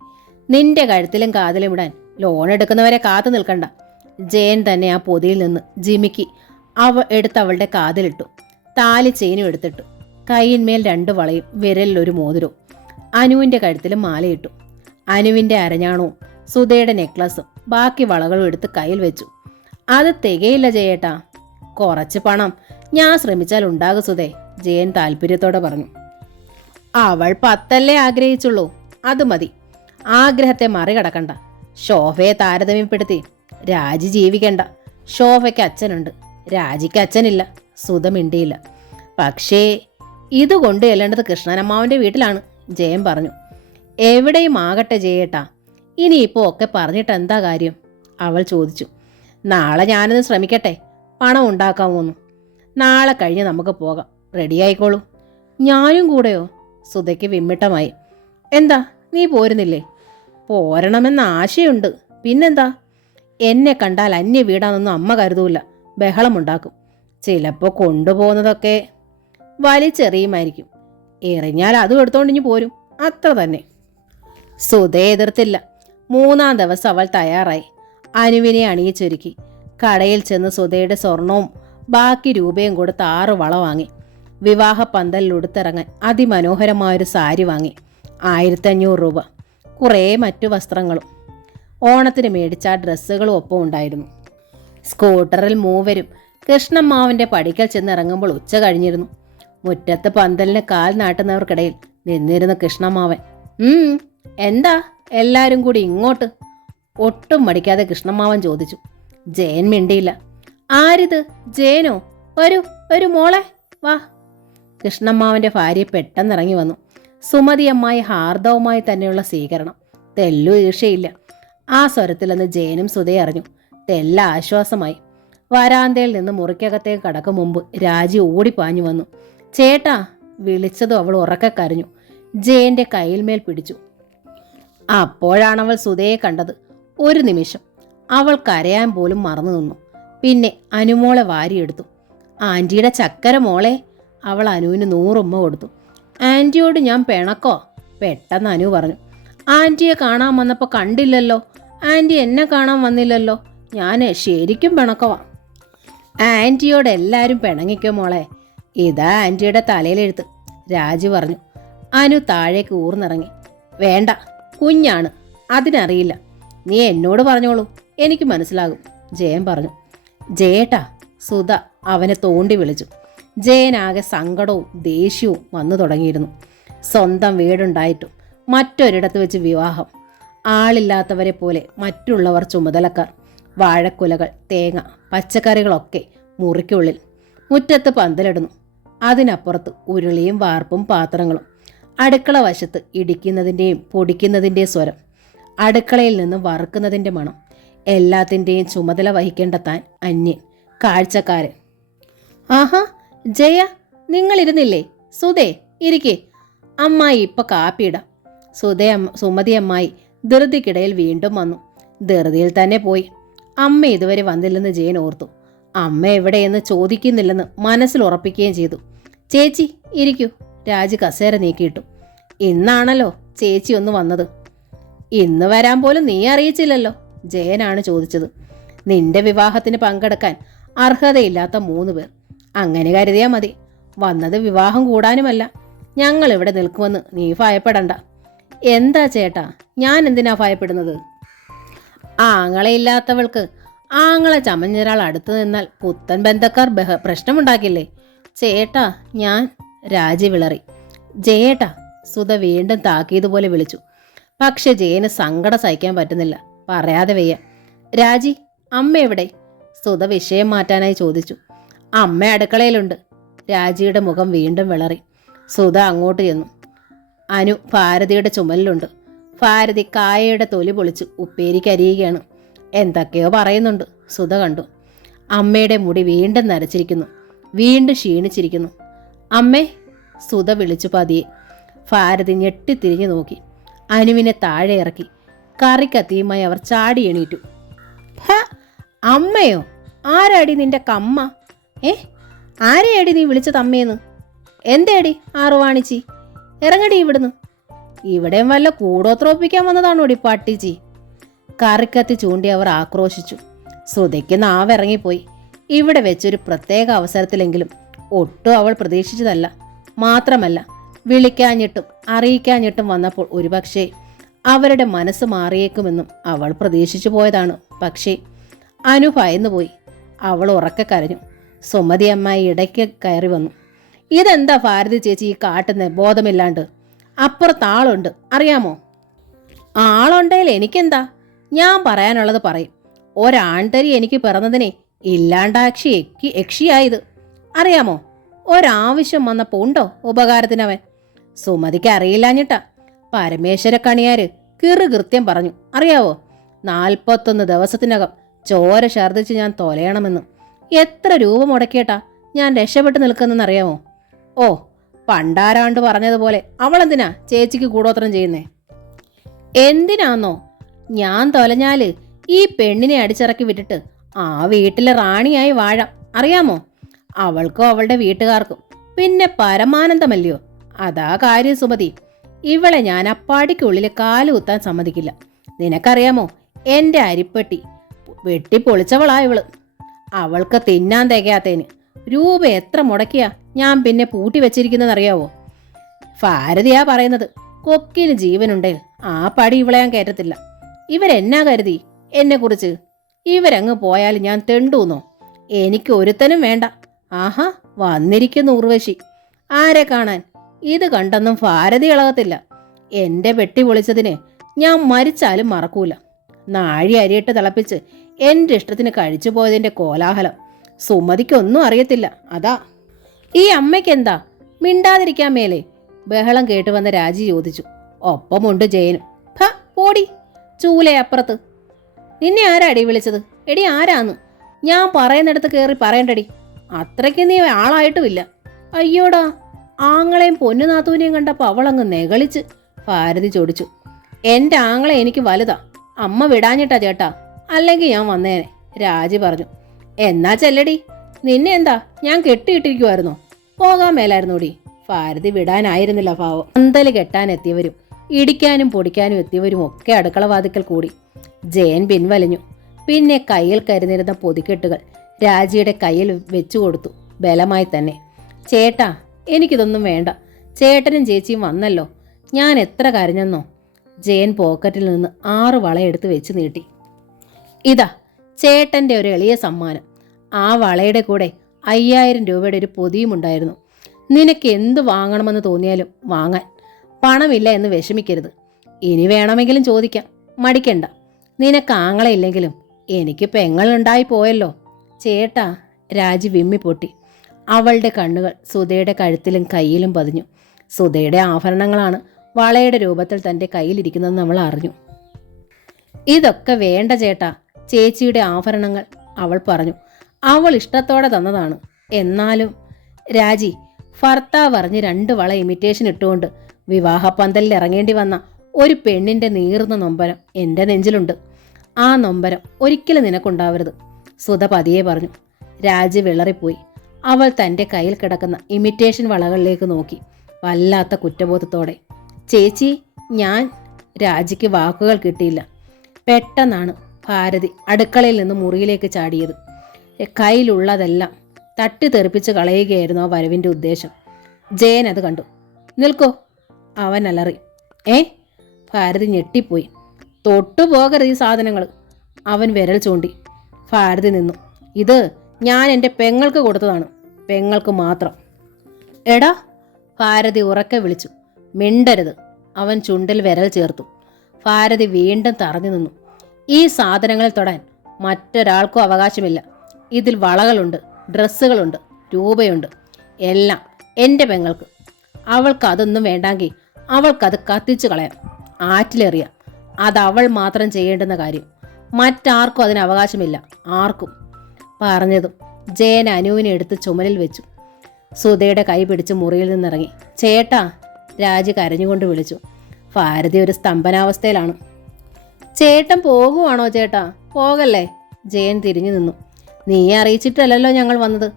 നിന്റെ കഴുത്തിലും കാതിലും ഇടാൻ ലോൺ എടുക്കുന്നവരെ കാത്തു നിൽക്കണ്ട. ജയൻ തന്നെ ആ പൊതിയിൽ നിന്ന് ജിമിക്ക് എടുത്തവളുടെ കാതിലിട്ടു. താലി ചെയിനും എടുത്തിട്ടു. കൈയിന്മേൽ 2 വളയും വിരലിൽ ഒരു മോതിരവും. അനുവിന്റെ കഴുത്തിലും മാലയിട്ടു. അനുവിന്റെ അരഞ്ഞാണവും സുധയുടെ നെക്ലസും ബാക്കി വളകളും എടുത്ത് കയ്യിൽ വെച്ചു. അത് തികയില്ല ജയേട്ടാ. കുറച്ച് പണം ഞാൻ ശ്രമിച്ചാൽ ഉണ്ടാകും സുധേ, ജയൻ താല്പര്യത്തോടെ പറഞ്ഞു. അവൾ 10 ആഗ്രഹിച്ചുള്ളൂ, അത് മതി. ആഗ്രഹത്തെ മറികടക്കണ്ട. ശോഭയെ താരതമ്യപ്പെടുത്തി രാജി ജീവിക്കണ്ട. ശോഭയ്ക്ക് അച്ഛനുണ്ട്, രാജിക്ക് അച്ഛനില്ല. സുധ മിണ്ടിയില്ല. പക്ഷേ ഇത് കൊണ്ടു ചെല്ലേണ്ടത് കൃഷ്ണനമ്മാവന്റെ വീട്ടിലാണ്, ജയൻ പറഞ്ഞു. എവിടെയും ആകട്ടെ ജയേട്ടാ, ഇനിയിപ്പോൾ ഒക്കെ പറഞ്ഞിട്ട് എന്താ കാര്യം? അവൾ ചോദിച്ചു. നാളെ ഞാനത് ശ്രമിക്കട്ടെ, പണം ഉണ്ടാക്കാമോന്നു. നാളെ കഴിഞ്ഞ് നമുക്ക് പോകാം, റെഡിയായിക്കോളൂ. ഞാനും കൂടെയോ? സുധയ്ക്ക് വിമ്മിട്ടമായി. എന്താ, നീ പോരുന്നില്ലേ? പോരണമെന്ന ആശയുണ്ട്, പിന്നെന്താ? എന്നെ കണ്ടാൽ അന്യ വീടാണെന്നൊന്നും അമ്മ കരുതൂല, ബഹളമുണ്ടാക്കും. ചിലപ്പോൾ കൊണ്ടുപോകുന്നതൊക്കെ വലിച്ചെറിയുമായിരിക്കും. എറിഞ്ഞാൽ അതും എടുത്തോണ്ടിഞ്ഞു പോരും, അത്ര തന്നെ. സുധ എതിർത്തില്ല. 3-ാം ദിവസം അവൾ തയ്യാറായി. അനുവിനെ അണിയിച്ചൊരുക്കി. കടയിൽ ചെന്ന് സുധയുടെ സ്വർണവും ബാക്കി രൂപയും കൊടുത്ത് 6 വള വാങ്ങി. വിവാഹ പന്തലിൽ ഉടുത്തിറങ്ങാൻ അതിമനോഹരമായൊരു സാരി വാങ്ങി. 1500 രൂപ. കുറേ മറ്റു വസ്ത്രങ്ങളും. ഓണത്തിന് മേടിച്ച ഡ്രസ്സുകളും ഒപ്പം ഉണ്ടായിരുന്നു. സ്കൂട്ടറിൽ മൂവരും കൃഷ്ണമ്മാവന്റെ പടിക്കൽ ചെന്നിറങ്ങുമ്പോൾ ഉച്ച കഴിഞ്ഞിരുന്നു. മുറ്റത്ത് പന്തലിന് കാൽ നാട്ടുന്നവർക്കിടയിൽ നിന്നിരുന്ന കൃഷ്ണമ്മാവൻ. എന്താ എല്ലാവരും കൂടി ഇങ്ങോട്ട്? ഒട്ടും മടിക്കാതെ കൃഷ്ണമ്മാവൻ ചോദിച്ചു. ജയൻ മിണ്ടിയില്ല. ആരിത്? ജയനോ? വരൂ മോളെ, വാ. കൃഷ്ണമ്മാവന്റെ ഭാര്യ പെട്ടെന്നിറങ്ങി വന്നു. സുമതിയമ്മായി ഹാർദവുമായി തന്നെയുള്ള സ്വീകരണം. തെല്ലു ഈർഷയില്ല. ആ സ്വരത്തിലെന്ന് ജയനും സുധയെ അറിഞ്ഞു. തെല്ല ആശ്വാസമായി. വരാന്തയിൽ നിന്ന് മുറിക്കകത്തേക്ക് കടക്കും മുമ്പ് രാജി ഓടിപ്പാഞ്ഞു വന്നു. ചേട്ടാ വിളിച്ചതും അവൾ ഉറക്കെ കരഞ്ഞു. ജയന്റെ കയ്യിൽമേൽ പിടിച്ചു. അപ്പോഴാണവൾ സുധയെ കണ്ടത്. ഒരു നിമിഷം അവൾ കരയാൻ പോലും മറന്നു നിന്നു. പിന്നെ അനുമോളെ വാരിയെടുത്തു. ആൻറ്റിയുടെ ചക്കര മോളെ. അവൾ അനുവിന് 100 ഉമ്മ കൊടുത്തു. ആൻറ്റിയോട് ഞാൻ പിണക്കോ? പെട്ടെന്ന് അനു പറഞ്ഞു. ആൻറ്റിയെ കാണാൻ വന്നപ്പോൾ കണ്ടില്ലല്ലോ. ആൻറ്റി എന്നെ കാണാൻ വന്നില്ലല്ലോ. ഞാൻ ശരിക്കും പിണക്കവാ. ആൻറ്റിയോട് എല്ലാവരും പിണങ്ങിക്കോ മോളെ. ഇതാ ആൻറ്റിയുടെ തലയിലെഴുത്ത്, രാജു പറഞ്ഞു. അനു താഴേക്ക് ഊർന്നിറങ്ങി. വേണ്ട, കുഞ്ഞാണ്, അതിനറിയില്ല. നീ എന്നോട് പറഞ്ഞോളൂ, എനിക്ക് മനസ്സിലാകും, ജയൻ പറഞ്ഞു. ജയേട്ടാ, സുധ അവനെ തോണ്ടി വിളിച്ചു. ജയനാകെ സങ്കടവും ദേഷ്യവും വന്നു തുടങ്ങിയിരുന്നു. സ്വന്തം വീടുണ്ടായിട്ടും മറ്റൊരിടത്ത് വെച്ച് വിവാഹം. ആളില്ലാത്തവരെ പോലെ മറ്റുള്ളവർ ചുമതലക്കാർ. വാഴക്കുലകൾ, തേങ്ങ, പച്ചക്കറികളൊക്കെ മുറിക്കുള്ളിൽ. മുറ്റത്ത് പന്തലിടുന്നു. അതിനപ്പുറത്ത് ഉരുളിയും വാർപ്പും പാത്രങ്ങളും. അടുക്കള വശത്ത് ഇടിക്കുന്നതിൻ്റെയും പൊടിക്കുന്നതിൻ്റെയും സ്വരം. അടുക്കളയിൽ നിന്ന് വറുക്കുന്നതിൻ്റെ മണം. എല്ലാത്തിൻ്റെയും ചുമതല വഹിക്കേണ്ട താൻ അന്യൻ, കാഴ്ചക്കാരൻ. ആഹാ ജയ, നിങ്ങളിരുന്നില്ലേ? സുധേ, ഇരിക്കേ, അമ്മായി ഇപ്പം കാപ്പിയിടാം. സുമതി അമ്മായി ധൃതിക്കിടയിൽ വീണ്ടും വന്നു. ധൃതിയിൽ തന്നെ പോയി. അമ്മ ഇതുവരെ വന്നില്ലെന്ന് ജയൻ ഓർത്തു. അമ്മ എവിടെയെന്ന് ചോദിക്കുന്നില്ലെന്ന് മനസ്സിൽ ഉറപ്പിക്കുകയും ചെയ്തു. ചേച്ചി ഇരിക്കൂ, രാജി കസേര നീക്കിയിട്ടു. ഇന്നാണല്ലോ ചേച്ചി ഒന്ന് വന്നത്. ഇന്ന് വരാൻ പോലും നീ അറിയിച്ചില്ലല്ലോ, ജയനാണ് ചോദിച്ചത്. നിന്റെ വിവാഹത്തിന് പങ്കെടുക്കാൻ അർഹതയില്ലാത്ത 3 പേർ. അങ്ങനെ കരുതിയാൽ മതി. വന്നത് വിവാഹം കൂടാനുമല്ല. ഞങ്ങൾ ഇവിടെ നിൽക്കുമെന്ന് നീ ഭയപ്പെടണ്ട. എന്താ ചേട്ടാ, ഞാൻ എന്തിനാ ഭയപ്പെടുന്നത്? ആങ്ങളയില്ലാത്തവൾക്ക് ആങ്ങളെ ചമഞ്ഞൊരാൾ അടുത്തു നിന്നാൽ പുത്തൻ ബന്ധക്കാർ പ്രശ്നമുണ്ടാക്കില്ലേ? ചേട്ടാ ഞാൻ, രാജി വിളറി. ജയേട്ടാ, സുധ വീണ്ടും താക്കീതുപോലെ വിളിച്ചു. പക്ഷെ ജയന് സങ്കടം സഹിക്കാൻ പറ്റുന്നില്ല. പറയാതെ വയ്യ. രാജി, അമ്മ എവിടെ? സുധ വിഷയം മാറ്റാനായി ചോദിച്ചു. അമ്മ അടുക്കളയിലുണ്ട്. രാജിയുടെ മുഖം വീണ്ടും വിളറി. സുധ അങ്ങോട്ട് ചെന്നു. അനു ഭാരതിയുടെ ചുമലിലുണ്ട്. ഭാരതി കായയുടെ തൊലി പൊളിച്ച് ഉപ്പേരിക്കരിയുകയാണ്. എന്തൊക്കെയോ പറയുന്നുണ്ട്. സുധ കണ്ടു. അമ്മയുടെ മുടി വീണ്ടും നരച്ചിരിക്കുന്നു. വീണ്ടും ക്ഷീണിച്ചിരിക്കുന്നു. അമ്മേ, സുധ വിളിച്ചു പതിയെ. ഭാരതി ഞെട്ടിത്തിരിഞ്ഞു നോക്കി. അനുവിനെ താഴെ ഇറക്കി. കറിക്കത്തിയുമായി അവർ ചാടി എണീറ്റു. ഹ, അമ്മയോ? ആരാടി നിന്റെ കമ്മ? ആരെയാടി നീ വിളിച്ചത് അമ്മയെന്ന്? എന്തേടി ആറുവാണിച്ചി? ഇറങ്ങടി ഇവിടുന്ന്. ഇവിടെയും വല്ല കൂടോത്രോപ്പിക്കാൻ വന്നതാണോടി പട്ടിച്ചി? കറിക്കത്തി ചൂണ്ടി അവർ ആക്രോശിച്ചു. സുധയ്ക്ക് നാവിറങ്ങിപ്പോയി. ഇവിടെ വെച്ചൊരു പ്രത്യേക അവസരത്തിലെങ്കിലും ഒട്ടും അവൾ പ്രതീക്ഷിച്ചതല്ല. മാത്രമല്ല, വിളിക്കാഞ്ഞിട്ടും അറിയിക്കാഞ്ഞിട്ടും വന്നപ്പോൾ ഒരുപക്ഷെ അവരുടെ മനസ്സ് മാറിയേക്കുമെന്നും അവൾ പ്രതീക്ഷിച്ചു പോയതാണ്. പക്ഷേ അനു ഭയന്നുപോയി. അവൾ ഉറക്കെ കരഞ്ഞു. സുമതി അമ്മായി ഇടയ്ക്ക് കയറി വന്നു. ഇതെന്താ ഭാരതി ചേച്ചി ഈ കാട്ടുന്ന ബോധമില്ലാണ്ട്? അപ്പുറത്താളുണ്ട്, അറിയാമോ? ആളുണ്ടേൽ എനിക്കെന്താ? ഞാൻ പറയാനുള്ളത് പറയും. ഒരാൺതരി എനിക്ക് പിറന്നതിനെ ഇല്ലാണ്ടാക്ഷി യക്ഷിയായത് അറിയാമോ? ഒരാവശ്യം വന്നപ്പോൾ ഉണ്ടോ ഉപകാരത്തിനവൻ? സുമതിക്ക് അറിയില്ലാഞ്ഞിട്ടാ. പരമേശ്വര കണിയാര് കൃത്യം പറഞ്ഞു, അറിയാവോ? 41 ദിവസത്തിനകം ചോര ഛർദ്ദിച്ച് ഞാൻ തൊലയണമെന്ന്. എത്ര രൂപ മുടക്കിയിട്ടാ ഞാൻ രക്ഷപ്പെട്ട് നിൽക്കുന്നെന്നറിയാമോ? ഓ, പണ്ടാരാണ്ട് പറഞ്ഞതുപോലെ അവളെന്തിനാ ചേച്ചിക്ക് കൂടോത്രം ചെയ്യുന്നേ? എന്തിനാന്നോ? ഞാൻ തൊലഞ്ഞാല് ഈ പെണ്ണിനെ അടിച്ചിറക്കി വിട്ടിട്ട് ആ വീട്ടിലെ റാണിയായി വാഴാം, അറിയാമോ? അവൾക്കും അവളുടെ വീട്ടുകാർക്കും പിന്നെ പരമാനന്ദമല്ലയോ? അതാ കാര്യം സുമതി. ഇവളെ ഞാൻ അപ്പാടിക്കുള്ളിൽ കാല് കുത്താൻ സമ്മതിക്കില്ല. നിനക്കറിയാമോ, എൻ്റെ അരിപ്പെട്ടി വെട്ടിപ്പൊളിച്ചവളാ ഇവള്. അവൾക്ക് തിന്നാൻ തികയാത്തേന് രൂപ എത്ര മുടക്കിയാ ഞാൻ പിന്നെ പൂട്ടി വെച്ചിരിക്കുന്നതെന്നറിയാവോ? ഭാരതിയാ പറയുന്നത്. കൊക്കിന് ജീവനുണ്ടേ ആ പടി ഇവളെ ഞാൻ കയറ്റത്തില്ല. ഇവരെന്നാ കരുതി എന്നെക്കുറിച്ച്? ഇവരങ്ങ് പോയാൽ ഞാൻ തെണ്ടൂന്നോ? എനിക്ക് ഒരുത്തനും വേണ്ട. ആഹാ, വന്നിരിക്കുന്നു ഉർവശി. ആരെ കാണാൻ? ഇത് കണ്ടൊന്നും ഭാരതി ഇളകത്തില്ല. എൻ്റെ വെട്ടി പൊളിച്ചതിന് ഞാൻ മരിച്ചാലും മറക്കൂല. നാഴി അരിയിട്ട് തിളപ്പിച്ച് എൻ്റെ ഇഷ്ടത്തിന് കഴിച്ചു പോയതിൻ്റെ കോലാഹലം സുമതിക്കൊന്നും അറിയത്തില്ല. അതാ. ഈ അമ്മയ്ക്കെന്താ മിണ്ടാതിരിക്കാൻ മേലെ? ബഹളം കേട്ടുവന്ന രാജി ചോദിച്ചു. ഒപ്പമുണ്ട് ജയനും. പോടി ചൂലയപ്പുറത്ത്. നിന്നെ ആരാടി വിളിച്ചത്? എടി ആരാന്ന്? ഞാൻ പറയുന്നിടത്ത് കയറി പറയണ്ടടി. അത്രയ്ക്ക് നീ ആളായിട്ടുമില്ല. അയ്യോടാ, ആങ്ങളെയും പൊന്നുനാത്തൂനെയും കണ്ടപ്പോൾ അവളങ്ങ് നെകളിച്ച്. ഭാരതി ചോദിച്ചു. എൻ്റെ ആങ്ങളെ എനിക്ക് വലുതാ. അമ്മ വിടാഞ്ഞിട്ടാ ചേട്ടാ, അല്ലെങ്കിൽ ഞാൻ വന്നേനെ. രാജി പറഞ്ഞു. എന്നാ ചെല്ലടി. നിന്നെ എന്താ ഞാൻ കെട്ടിയിട്ടിരിക്കുമായിരുന്നോ? പോകാൻ മേലായിരുന്നോടി. ഭാരതി വിടാനായിരുന്നില്ല ഭാവം. പന്തല് കെട്ടാൻ എത്തിയവരും ഇടിക്കാനും പൊടിക്കാനും എത്തിയവരും ഒക്കെ അടുക്കളവാതിക്കൽ കൂടി. ജയൻ പിൻവലിഞ്ഞു. പിന്നെ കയ്യിൽ കരുന്നിരുന്ന പൊതിക്കെട്ടുകൾ രാജിയുടെ കയ്യിൽ വെച്ചു കൊടുത്തു, ബലമായി തന്നെ. ചേട്ടാ, എനിക്കിതൊന്നും വേണ്ട. ചേട്ടനും ചേച്ചിയും വന്നല്ലോ. ഞാൻ എത്ര കരഞ്ഞെന്നോ? ജയൻ പോക്കറ്റിൽ നിന്ന് 6 വളയെടുത്ത് വെച്ച് നീട്ടി. ഇതാ ചേട്ടൻ്റെ ഒരു എളിയ സമ്മാനം. ആ വളയുടെ കൂടെ 5000 രൂപയുടെ ഒരു പൊതിയുമുണ്ടായിരുന്നു. നിനക്ക് എന്ത് വാങ്ങണമെന്ന് തോന്നിയാലും വാങ്ങാൻ. പണമില്ല എന്ന് വിഷമിക്കരുത്. ഇനി വേണമെങ്കിലും ചോദിക്കാം, മടിക്കണ്ട. നിനക്ക് ആങ്ങളയില്ലെങ്കിലും എനിക്ക് പെങ്ങളുണ്ടായി പോയല്ലോ ചേട്ടാ. രാജി വിമ്മിപ്പൊട്ടി. അവളുടെ കണ്ണുകൾ സുധയുടെ കഴുത്തിലും കയ്യിലും പതിഞ്ഞു. സുധയുടെ ആഭരണങ്ങളാണ് വളയുടെ രൂപത്തിൽ തൻ്റെ കയ്യിലിരിക്കുന്നതെന്ന് അവൾ അറിഞ്ഞു. ഇതൊക്കെ വേണ്ട ചേട്ടാ, ചേച്ചിയുടെ ആഭരണങ്ങൾ, അവൾ പറഞ്ഞു. അവൾ ഇഷ്ടത്തോടെ തന്നതാണ്. എന്നാലും രാജി, ഭർത്താവ് അറിഞ്ഞ് 2 വള ഇമിറ്റേഷൻ ഇട്ടുകൊണ്ട് വിവാഹപ്പന്തലിൽ ഇറങ്ങേണ്ടി വന്ന ഒരു പെണ്ണിൻ്റെ നീറുന്ന നൊമ്പരം എൻ്റെ നെഞ്ചിലുണ്ട്. ആ നൊമ്പരം ഒരിക്കലും നിനക്കുണ്ടാവരുത്, സുധ പതിയെ പറഞ്ഞു. രാജി വിളറിപ്പോയി. അവൾ തൻ്റെ കയ്യിൽ കിടക്കുന്ന ഇമിറ്റേഷൻ വളകളിലേക്ക് നോക്കി, വല്ലാത്ത കുറ്റബോധത്തോടെ. ചേച്ചി, ഞാൻ... രാജിക്ക് വാക്കുകൾ കിട്ടിയില്ല. പെട്ടെന്നാണ് ഭാരതി അടുക്കളയിൽ നിന്ന് മുറിയിലേക്ക് ചാടിയത്. കയ്യിലുള്ളതെല്ലാം തട്ടിത്തെറിപ്പിച്ച് കളയുകയായിരുന്നു ആ വരവിൻ്റെ ഉദ്ദേശം. ജയൻ അത് കണ്ടു. നിൽക്കോ, അവൻ അലറി. ഭാരതി ഞെട്ടിപ്പോയി. തൊട്ടുപോകരുത് ഈ സാധനങ്ങൾ, അവൻ വിരൽ ചൂണ്ടി. ഭാരതി നിന്നു. ഇത് ഞാൻ എൻ്റെ പെങ്ങൾക്ക് കൊടുത്തതാണ്, പെങ്ങൾക്ക് മാത്രം. എടാ, ഭാരതി ഉറക്കെ വിളിച്ചു. മിണ്ടരുത്, അവൻ ചുണ്ടിൽ വിരൽ ചേർത്തു. ഭാരതി വീണ്ടും തറഞ്ഞു നിന്നു. ഈ സാധനങ്ങളിൽ തൊടാൻ മറ്റൊരാൾക്കും അവകാശമില്ല. ഇതിൽ വളകളുണ്ട്, ഡ്രസ്സുകളുണ്ട്, രൂപയുണ്ട്, എല്ലാം എൻ്റെ പെങ്ങൾക്ക്. അവൾക്ക് അതൊന്നും വേണ്ടെങ്കിൽ അവൾക്കത് കത്തിച്ചു കളയാം, ആറ്റിലെറിയാം. അതവൾ മാത്രം ചെയ്യേണ്ടുന്ന കാര്യം. മറ്റാർക്കും അതിന് അവകാശമില്ല, ആർക്കും. പറഞ്ഞതും ജയൻ അനുവിനെ എടുത്ത് ചുമലിൽ വെച്ചു. സുധയുടെ കൈ പിടിച്ച് മുറിയിൽ നിന്നിറങ്ങി. ചേട്ടാ, രാജി കരഞ്ഞുകൊണ്ട് വിളിച്ചു. ഭാരതി ഒരു സ്തംഭനാവസ്ഥയിലാണ്. ചേട്ടൻ പോകുവാണോ ചേട്ടാ? പോകല്ലേ, ജയൻ തിരിഞ്ഞു നിന്നു. നീ അറിയിച്ചിട്ടല്ലല്ലോ ഞങ്ങൾ വന്നത്.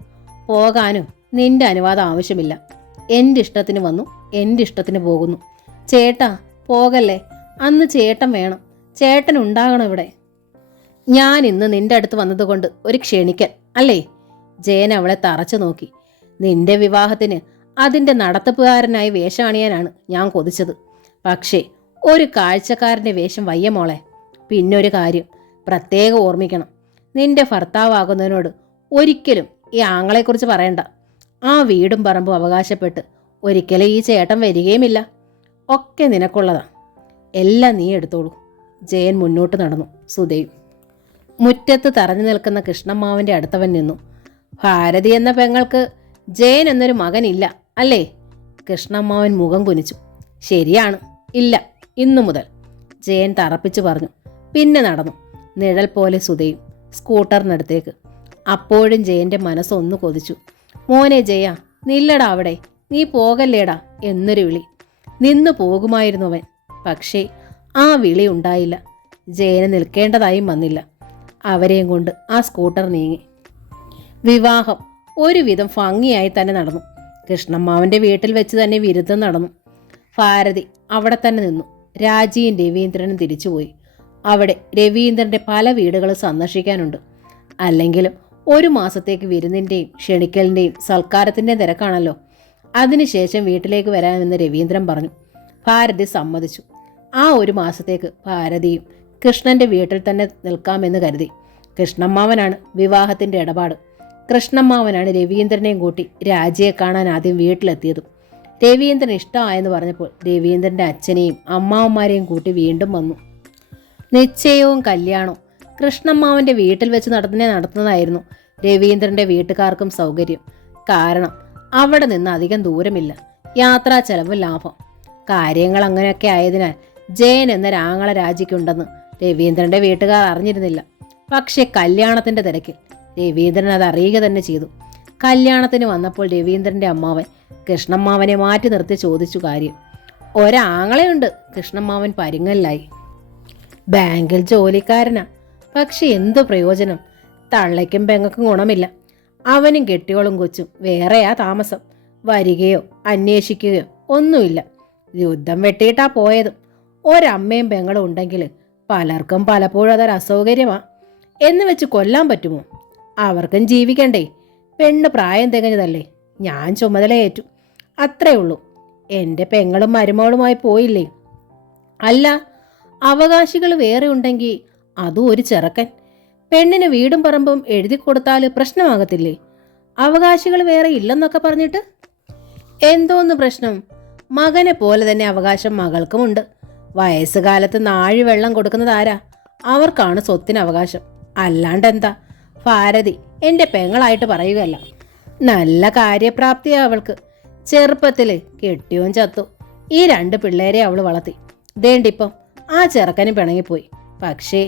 പോകാനും നിന്റെ അനുവാദം ആവശ്യമില്ല. എൻ്റെ ഇഷ്ടത്തിന് വന്നു, എൻ്റെ ഇഷ്ടത്തിന് പോകുന്നു. ചേട്ടാ പോകല്ലേ, അന്ന് ചേട്ടൻ വേണം, ചേട്ടൻ ഉണ്ടാകണം ഇവിടെ. ഞാൻ ഇന്ന് നിന്റെ അടുത്ത് വന്നതുകൊണ്ട് ഒരു ക്ഷണിക്കൽ അല്ലേ? ജയൻ അവളെ തറച്ചു നോക്കി. നിന്റെ വിവാഹത്തിന് അതിൻ്റെ നടത്തിപ്പുകാരനായി വേഷം അണിയാനാണ് ഞാൻ കൊതിച്ചത്. പക്ഷേ ഒരു കാഴ്ചക്കാരൻ്റെ വേഷം വയ്യ മോളെ. പിന്നൊരു കാര്യം പ്രത്യേകം ഓർമ്മിക്കണം, നിന്റെ ഭർത്താവാകുന്നതിനോട് ഒരിക്കലും ഈ ആങ്ങളെക്കുറിച്ച് പറയണ്ട. ആ വീടും പറമ്പും അവകാശപ്പെട്ട് ഒരിക്കലും ഈ ചേട്ടൻ വരികയുമില്ല. ഒക്കെ നിനക്കുള്ളതാ, എല്ലാം നീ എടുത്തോളൂ. ജയൻ മുന്നോട്ട് നടന്നു. സുധയും മുറ്റത്ത് തറഞ്ഞു നിൽക്കുന്ന കൃഷ്ണമ്മാവൻ്റെ അടുത്തവൻ നിന്നു. ഭാരതി എന്ന പെങ്ങൾക്ക് ജയൻ എന്നൊരു മകനില്ല അല്ലേ? കൃഷ്ണമ്മാവൻ മുഖം കുനിച്ചു. ശരിയാണ്, ഇല്ല, ഇന്നു മുതൽ, ജയൻ തറപ്പിച്ചു പറഞ്ഞു. പിന്നെ നടന്നു. നിഴൽ പോലെ സുധയും സ്കൂട്ടറിനടുത്തേക്ക്. അപ്പോഴും ജയൻ്റെ മനസ്സൊന്നു കൊതിച്ചു. മോനെ ജയ, നില്ലടാ അവിടെ, നീ പോകല്ലേടാ എന്നൊരു വിളി. നിന്നു പോകുമായിരുന്നു അവൻ. പക്ഷേ ആ വിളി ഉണ്ടായില്ല. ജയന് നിൽക്കേണ്ടതായും വന്നില്ല. അവരെയും കൊണ്ട് ആ സ്കൂട്ടർ നീങ്ങി. വിവാഹം ഒരുവിധം ഭംഗിയായി തന്നെ നടന്നു. കൃഷ്ണമ്മാവൻ്റെ വീട്ടിൽ വെച്ച് തന്നെ വിരുദ്ധം നടന്നു. ഭാരതി അവിടെ തന്നെ നിന്നു. രാജിയും രവീന്ദ്രനും തിരിച്ചുപോയി. അവിടെ രവീന്ദ്രൻ്റെ പല വീടുകൾ സന്ദർശിക്കാനുണ്ട്. അല്ലെങ്കിലും ഒരു മാസത്തേക്ക് വിരുന്നിൻ്റെയും ക്ഷണിക്കലിൻ്റെയും സൽക്കാരത്തിൻ്റെയും തിരക്കാണല്ലോ. അതിനുശേഷം വീട്ടിലേക്ക് വരാമെന്ന് രവീന്ദ്രൻ പറഞ്ഞു. ഭാരതി സമ്മതിച്ചു. ആ ഒരു മാസത്തേക്ക് ഭാരതിയും കൃഷ്ണൻ്റെ വീട്ടിൽ തന്നെ നിൽക്കാമെന്ന് കരുതി. കൃഷ്ണമ്മാവനാണ് വിവാഹത്തിൻ്റെ ഇടപാട്. കൃഷ്ണമ്മാവനാണ് രവീന്ദ്രനെയും കൂട്ടി രാജിയെ കാണാൻ ആദ്യം വീട്ടിലെത്തിയതും. രവീന്ദ്രൻ ഇഷ്ടമായെന്ന് പറഞ്ഞപ്പോൾ രവീന്ദ്രൻ്റെ അച്ഛനെയും അമ്മാവന്മാരെയും കൂട്ടി വീണ്ടും വന്നു. നിശ്ചയവും കല്യാണവും കൃഷ്ണമ്മാവൻ്റെ വീട്ടിൽ വെച്ച് നടത്തുന്നതായിരുന്നു രവീന്ദ്രൻ്റെ വീട്ടുകാർക്കും സൗകര്യം. കാരണം അവിടെ നിന്ന് അധികം ദൂരമില്ല, യാത്രാ ചെലവ് ലാഭം. കാര്യങ്ങൾ അങ്ങനെയൊക്കെ ആയതിനാൽ ജയൻ എന്ന രാങ്ങള രാജിക്കുണ്ടെന്ന് രവീന്ദ്രൻ്റെ വീട്ടുകാർ അറിഞ്ഞിരുന്നില്ല. പക്ഷേ കല്യാണത്തിൻ്റെ തിരക്കിൽ രവീന്ദ്രൻ അത് അറിയുക തന്നെ ചെയ്തു. കല്യാണത്തിന് വന്നപ്പോൾ രവീന്ദ്രൻ്റെ അമ്മാവൻ കൃഷ്ണമ്മാവനെ മാറ്റി നിർത്തി ചോദിച്ചു കാര്യം. ഒരാങ്ങളെയുണ്ട്. കൃഷ്ണമ്മാവൻ പരിങ്ങലിലായി. ബാങ്കിൽ ജോലിക്കാരനാ. പക്ഷെ എന്തു പ്രയോജനം? തള്ളയ്ക്കും പെങ്ങൾക്കും ഗുണമില്ല. അവനും കെട്ടിയോളും കൊച്ചും വേറെയാ താമസം. വരികയോ അന്വേഷിക്കുകയോ ഒന്നുമില്ല. യുദ്ധം വെട്ടിയിട്ടാ പോയതും. ഒരമ്മയും പെങ്ങളും ഉണ്ടെങ്കിൽ പലർക്കും പലപ്പോഴും അതൊരു അസൗകര്യമാ. എന്ന് വെച്ച് കൊല്ലാൻ പറ്റുമോ? അവർക്കും ജീവിക്കണ്ടേ? പെണ്ണ് പ്രായം തികഞ്ഞതല്ലേ. ഞാൻ ചുമതലയേറ്റു, അത്രേ ഉള്ളൂ. എൻ്റെ പെങ്ങളും മരുമകളുമായി പോയില്ലേ? അല്ല, അവകാശികൾ വേറെ ഉണ്ടെങ്കിൽ അതും ഒരു ചെറുക്കൻ. പെണ്ണിന് വീടും പറമ്പും എഴുതി കൊടുത്താൽ പ്രശ്നമാകത്തില്ലേ? അവകാശികൾ വേറെ ഇല്ലെന്നൊക്കെ പറഞ്ഞിട്ട് എന്തോന്ന് പ്രശ്നം? മകനെ പോലെ തന്നെ അവകാശം മകൾക്കുമുണ്ട്. വയസ്സുകാലത്ത് നാഴി വെള്ളം കൊടുക്കുന്നത് ആരാ? അവർക്കാണ് സ്വത്തിന് അവകാശം. അല്ലാണ്ടെന്താ? ഭാരതി എൻ്റെ പെങ്ങളായിട്ട് പറയുകയല്ല. നല്ല കാര്യപ്രാപ്തിയാ അവൾക്ക്. ചെറുപ്പത്തിൽ കെട്ടിയോൻ ചത്തു. ഈ 2 പിള്ളേരെ അവൾ വളർത്തി. ദേണ്ടിപ്പം ആ ചെറുക്കന് പിണങ്ങിപ്പോയി. പക്ഷേ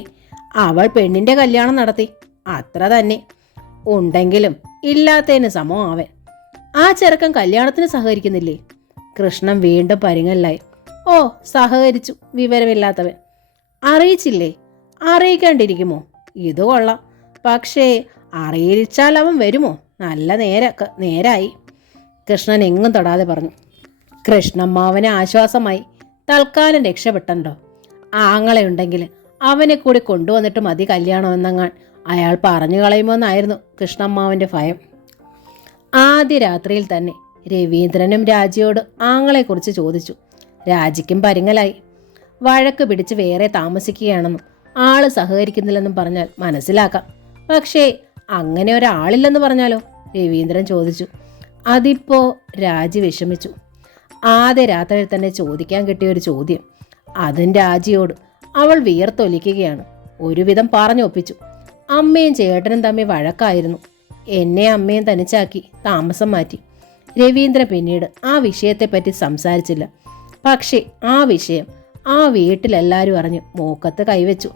അവൾ പെണ്ണിൻ്റെ കല്യാണം നടത്തി. അത്ര തന്നെ. ഉണ്ടെങ്കിലും ഇല്ലാത്തതിന് സമം അവൻ. ആ ചെറുക്കൻ കല്യാണത്തിന് സഹകരിക്കുന്നില്ലേ? കൃഷ്ണൻ വീണ്ടും പരിങ്ങലിലായി. ഓ, സഹകരിച്ചു, വിവരമില്ലാത്തവൻ. അറിയിച്ചില്ലേ? അറിയിക്കാണ്ടിരിക്കുമോ? ഇത് കൊള്ളാം. പക്ഷേ അറിയിച്ചാൽ അവൻ വരുമോ? നല്ല നേരായി. കൃഷ്ണൻ എങ്ങും തൊടാതെ പറഞ്ഞു. കൃഷ്ണമ്മാവന് ആശ്വാസമായി. തൽക്കാലം രക്ഷപ്പെട്ടല്ലോ. ആങ്ങളെയുണ്ടെങ്കിൽ അവനെ കൂടി കൊണ്ടുവന്നിട്ട് മതി കല്യാണമെന്നങ്ങാൻ അയാൾ പറഞ്ഞു കളയുമോന്നായിരുന്നു കൃഷ്ണമ്മാവൻ്റെ ഭയം. ആദ്യ രാത്രിയിൽ തന്നെ രവീന്ദ്രനും രാജിയോട് ആങ്ങളെക്കുറിച്ച് ചോദിച്ചു. രാജിക്കും പരിങ്ങലായി. വഴക്ക് പിടിച്ച് വേറെ താമസിക്കുകയാണെന്നും ആള് സഹകരിക്കുന്നില്ലെന്നും പറഞ്ഞാൽ മനസ്സിലാക്കാം. പക്ഷേ അങ്ങനെ ഒരാളില്ലെന്ന് പറഞ്ഞാലോ? രവീന്ദ്രൻ ചോദിച്ചു. അതിപ്പോ രാജി വിഷമിച്ചു. ആദ്യ രാത്രിയിൽ തന്നെ ചോദിക്കാൻ കിട്ടിയൊരു ചോദ്യം. അതും രാജിയോട് അവൾ വിയർത്തൊലിക്കുകയാണ്. ഒരുവിധം പറഞ്ഞൊപ്പിച്ചു. അമ്മയും ചേട്ടനും തമ്മിൽ വഴക്കായിരുന്നു. എന്നെ അമ്മയും തനിച്ചാക്കി താമസം മാറ്റി. രവീന്ദ്രൻ പിന്നീട് ആ വിഷയത്തെപ്പറ്റി സംസാരിച്ചില്ല. പക്ഷേ ആ വിഷയം ആ വീട്ടിലെല്ലാവരും അറിഞ്ഞു മൂക്കത്ത് കൈവച്ചു.